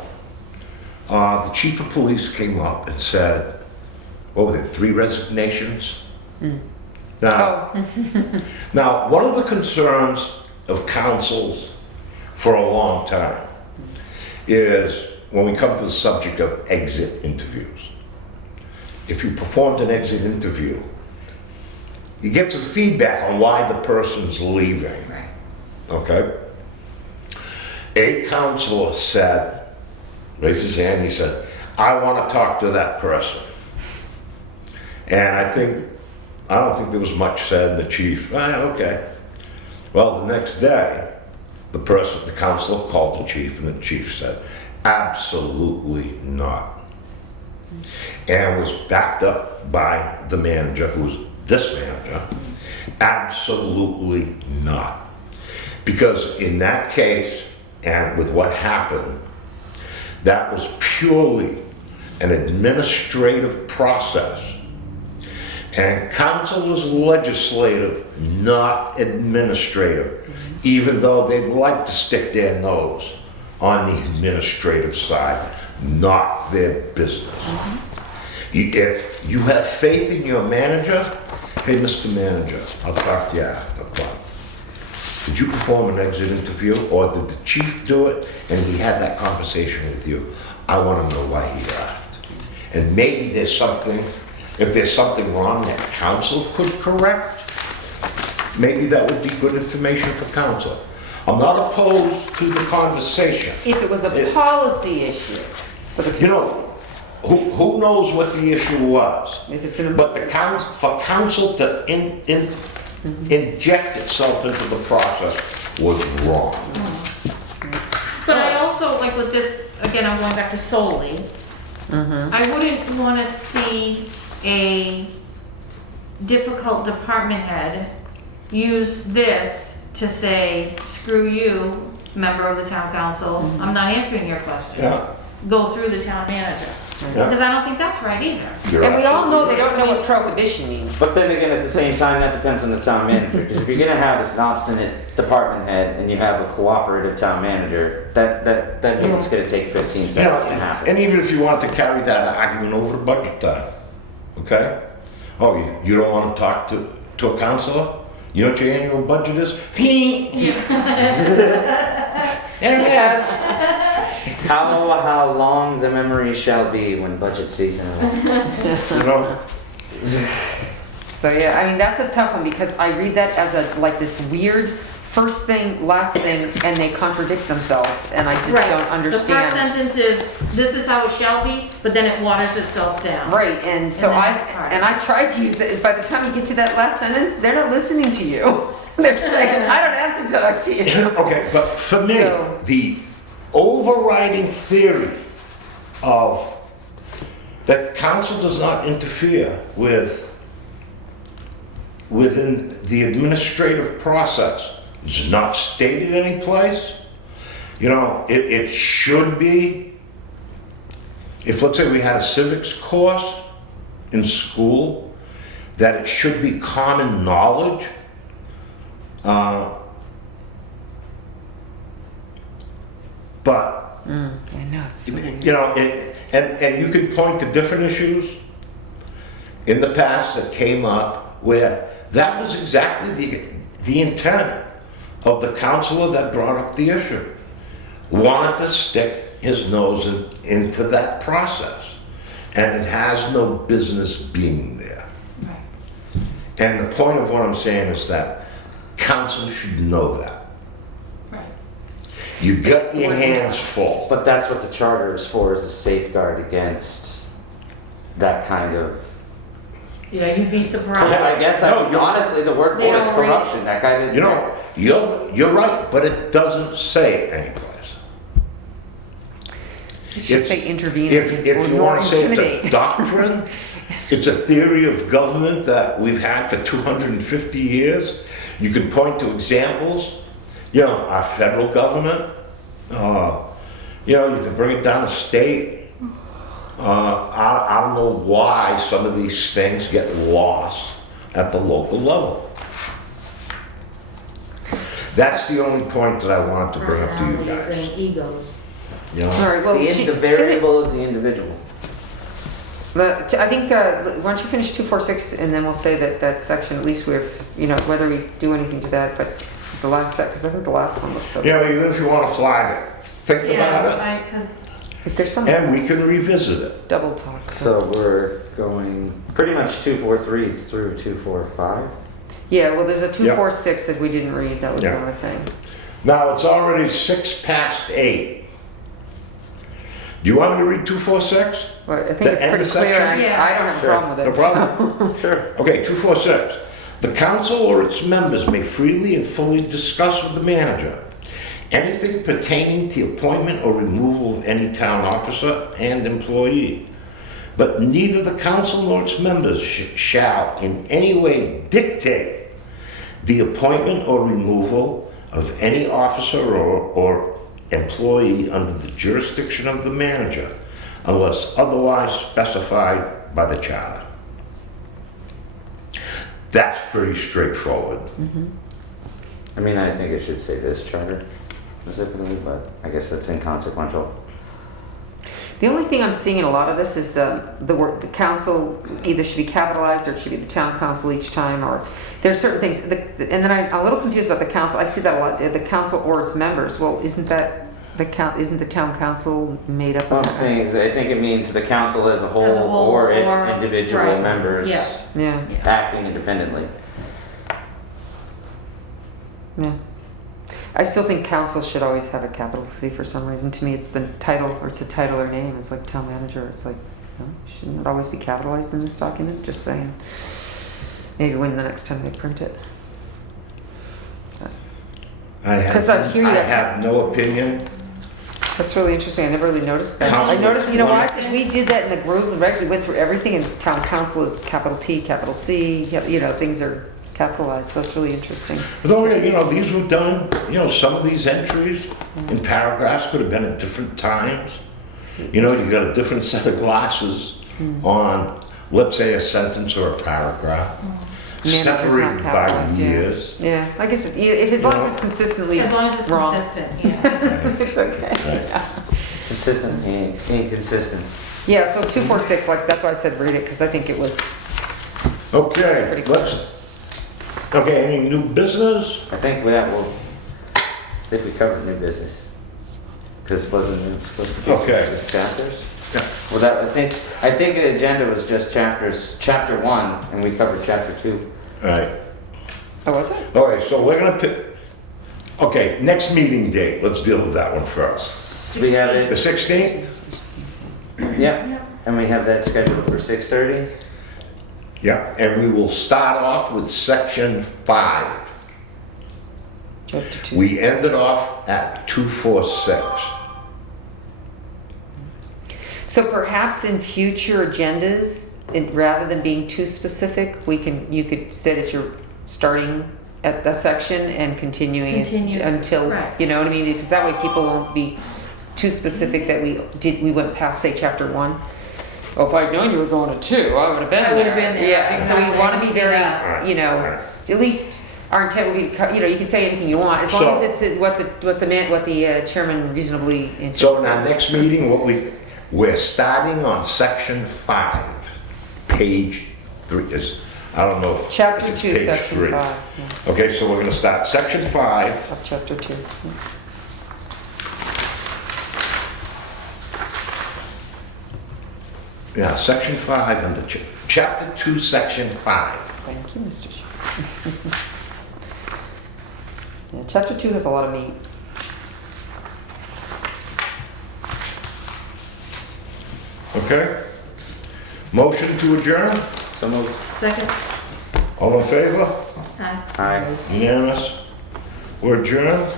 the chief of police came up and said, what were there, 3 resignations? Now, Oh, now, one of the concerns of councils for a long time is when we come to the subject of exit interviews. If you performed an exit interview, you get some feedback on why the person's leaving. Right. Okay? A counselor said, raised his hand, he said, I want to talk to that person. And I don't think there was much said, and the chief, okay. Well, the next day, the counselor called the chief, and the chief said, absolutely not. And was backed up by the manager, who was this manager, absolutely not. Because in that case, and with what happened, that was purely an administrative process. And council is legislative, not administrative, even though they'd like to stick their nose on the administrative side, not their business. If you have faith in your manager, hey, Mr. Manager, I'll talk to you after, but did you perform an exit interview, or did the chief do it and he had that conversation with you? I want to know why he left. And maybe there's something, if there's something wrong that council could correct, maybe that would be good information for council. I'm not opposed to the conversation. if it was a policy issue for the. You know, who knows what the issue was? If it's an. But for council to inject itself into the process was wrong. But I also, like with this, again, I'm going back to solely, I wouldn't want to see a difficult department head use this to say, screw you, member of the town council, I'm not answering your question. Yeah. Go through the town manager. Because I don't think that's right either. You're And we all know they absolutely don't know what prohibition means. But then again, at the same time, that depends on the town manager. Because if you're gonna have an obstinate department head and you have a cooperative town manager, that means it's gonna take 15 right. seconds to Yeah, happen. and even if you want to carry that argument over to budget time, okay? Oh, you don't want to talk to a counselor? You know what your annual budget is? How long the memory shall be when budget season arrives. You know? So yeah, I mean, that's a tough one because I read that as like this weird first thing, last thing, and they contradict themselves, and I just Right. don't The first understand. sentence is, this is how it shall be, but then it waters itself down. Right, and so And then I've, it's hard. and I've tried to use that, by the time you get to that last sentence, they're not listening to you. They're saying, I don't have to talk to you. Okay, but for me, So- the overriding theory of that council does not interfere within the administrative process. It's not stated any place. You know, it should be, if let's say we had a civics course in school, that it should be common knowledge. But, I know, it's so you know, and you can point to different issues in the past that came up where that was exactly the intent of the counselor that brought up the issue. Wanted to stick his nose into that process. And it has no business being there. Right. And the point of what I'm saying is that council should know that. Right. You got your hands full. But that's what the charter is for, is a safeguard against that kind of. Yeah, you'd be surprised. I guess, honestly, the word They for it's don't read corruption, that kind of. You know, you're right, but it doesn't say it anyplace. You should It's- say intervene If or you nor want to say it's a intimidate. doctrine, it's a theory of government that we've had for 250 years. You can point to examples, you know, our federal government, you know, you can bring it down to state. I don't know why some of these things get lost at the local level. That's the only point that I wanted to bring up to you Personalities guys. and egos. You know? All right, well, The variable of the individual. I think, why don't you finish 246 and then we'll say that that section, at least we're, whether we do anything to that, but the last because I think the last one looks so. You know, even if you want to flag it, think about it, because If there's some and we can revisit it. double talk. So we're going pretty much 243 through 245. Yeah, well, there's a 246 that we didn't read, that was the Yeah. other thing. Now, it's already 8:06. Do you want me to read 246? Well, I think The it's end pretty of clear, section? Yeah. I don't have a Sure. problem with No it. problem? Sure. Okay, 246. The council or its members may freely and fully discuss with the manager anything pertaining to the appointment or removal of any town officer and employee. But neither the council nor its members shall in any way dictate the appointment or removal of any officer or employee under the jurisdiction of the manager unless otherwise specified by the charter. That's pretty straightforward. I mean, I think it should say this charter specifically, but I guess that's inconsequential. The only thing I'm seeing in a lot of this is the word, the council either should be capitalized or it should be the town council each time, or there's certain things, and then I'm a little confused about the council. I see that a lot, the council or its members. Well, isn't the town council made up I'm of? saying, I think it means the council as a whole, As a whole, or its or- individual right. members Yeah. Yeah, acting independently. yeah. I still think council should always have a capital C for some reason. To me, it's the title, or it's a title or name. It's like town manager. It's like, no, shouldn't it always be capitalized in this document? Just saying. Maybe when the next time they print it. I 'Cause I hear you- have no opinion. That's really interesting. I never really noticed that. Council- I noticed, you know why? Because we did that in the rules and regs. We went through everything, and town council is capital T, capital C. Things are capitalized. So it's really interesting. But don't forget, these were done, some of these entries in paragraphs could have been at different times. You got a different set of glasses on, let's say, a sentence or a paragraph, Manager's not separated by capitalized, yeah. years. Yeah, I guess if as long as it's consistently as long as it's wrong, consistent, yeah. it's okay. Right. Consistent and inconsistent. Yeah. So 246, that's why I said read it, because I think it was. Okay, Pretty clear. okay, any new business? I think we covered new business. Because it wasn't supposed to be Okay. just chapters. Yeah. Well, I think the agenda was just chapter 1, and we covered chapter 2. All right. Oh, was it? All right, so we're gonna pick, okay, next meeting date, let's deal with that one first. We have The it, 16th? yep, and we have that scheduled for 6:30. Yeah, and we will start off with section 5. Chapter 2. We ended off at 246. So perhaps in future agendas, rather than being too specific, you could say that you're starting at the section and continuing Continue. until, Right. you know what I mean? Because that way people won't be too specific that we went past, say, chapter 1. Oh, if I'd known you were going to 2, I would have been I there. would have been there, Yeah, so we exactly. want I to be can see very, that. at least our intent would be, you can say anything you want, as long So- as it's what the chairman reasonably anticipates. So in our next meeting, we're starting on section 5, page 3. I don't know if Chapter if it's 2, page section 3. 5. Yeah. Okay, so we're gonna start section 5. Of chapter 2. Yeah, section 5 and the chapter 2, section 5. Thank you, Mr. Chair. Yeah, chapter 2 has a lot of meat. Okay? Motion to adjourn? So moved. Second? All in favor? Aye. Aye. Unanimous? We're adjourned.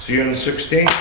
See you on the 16th.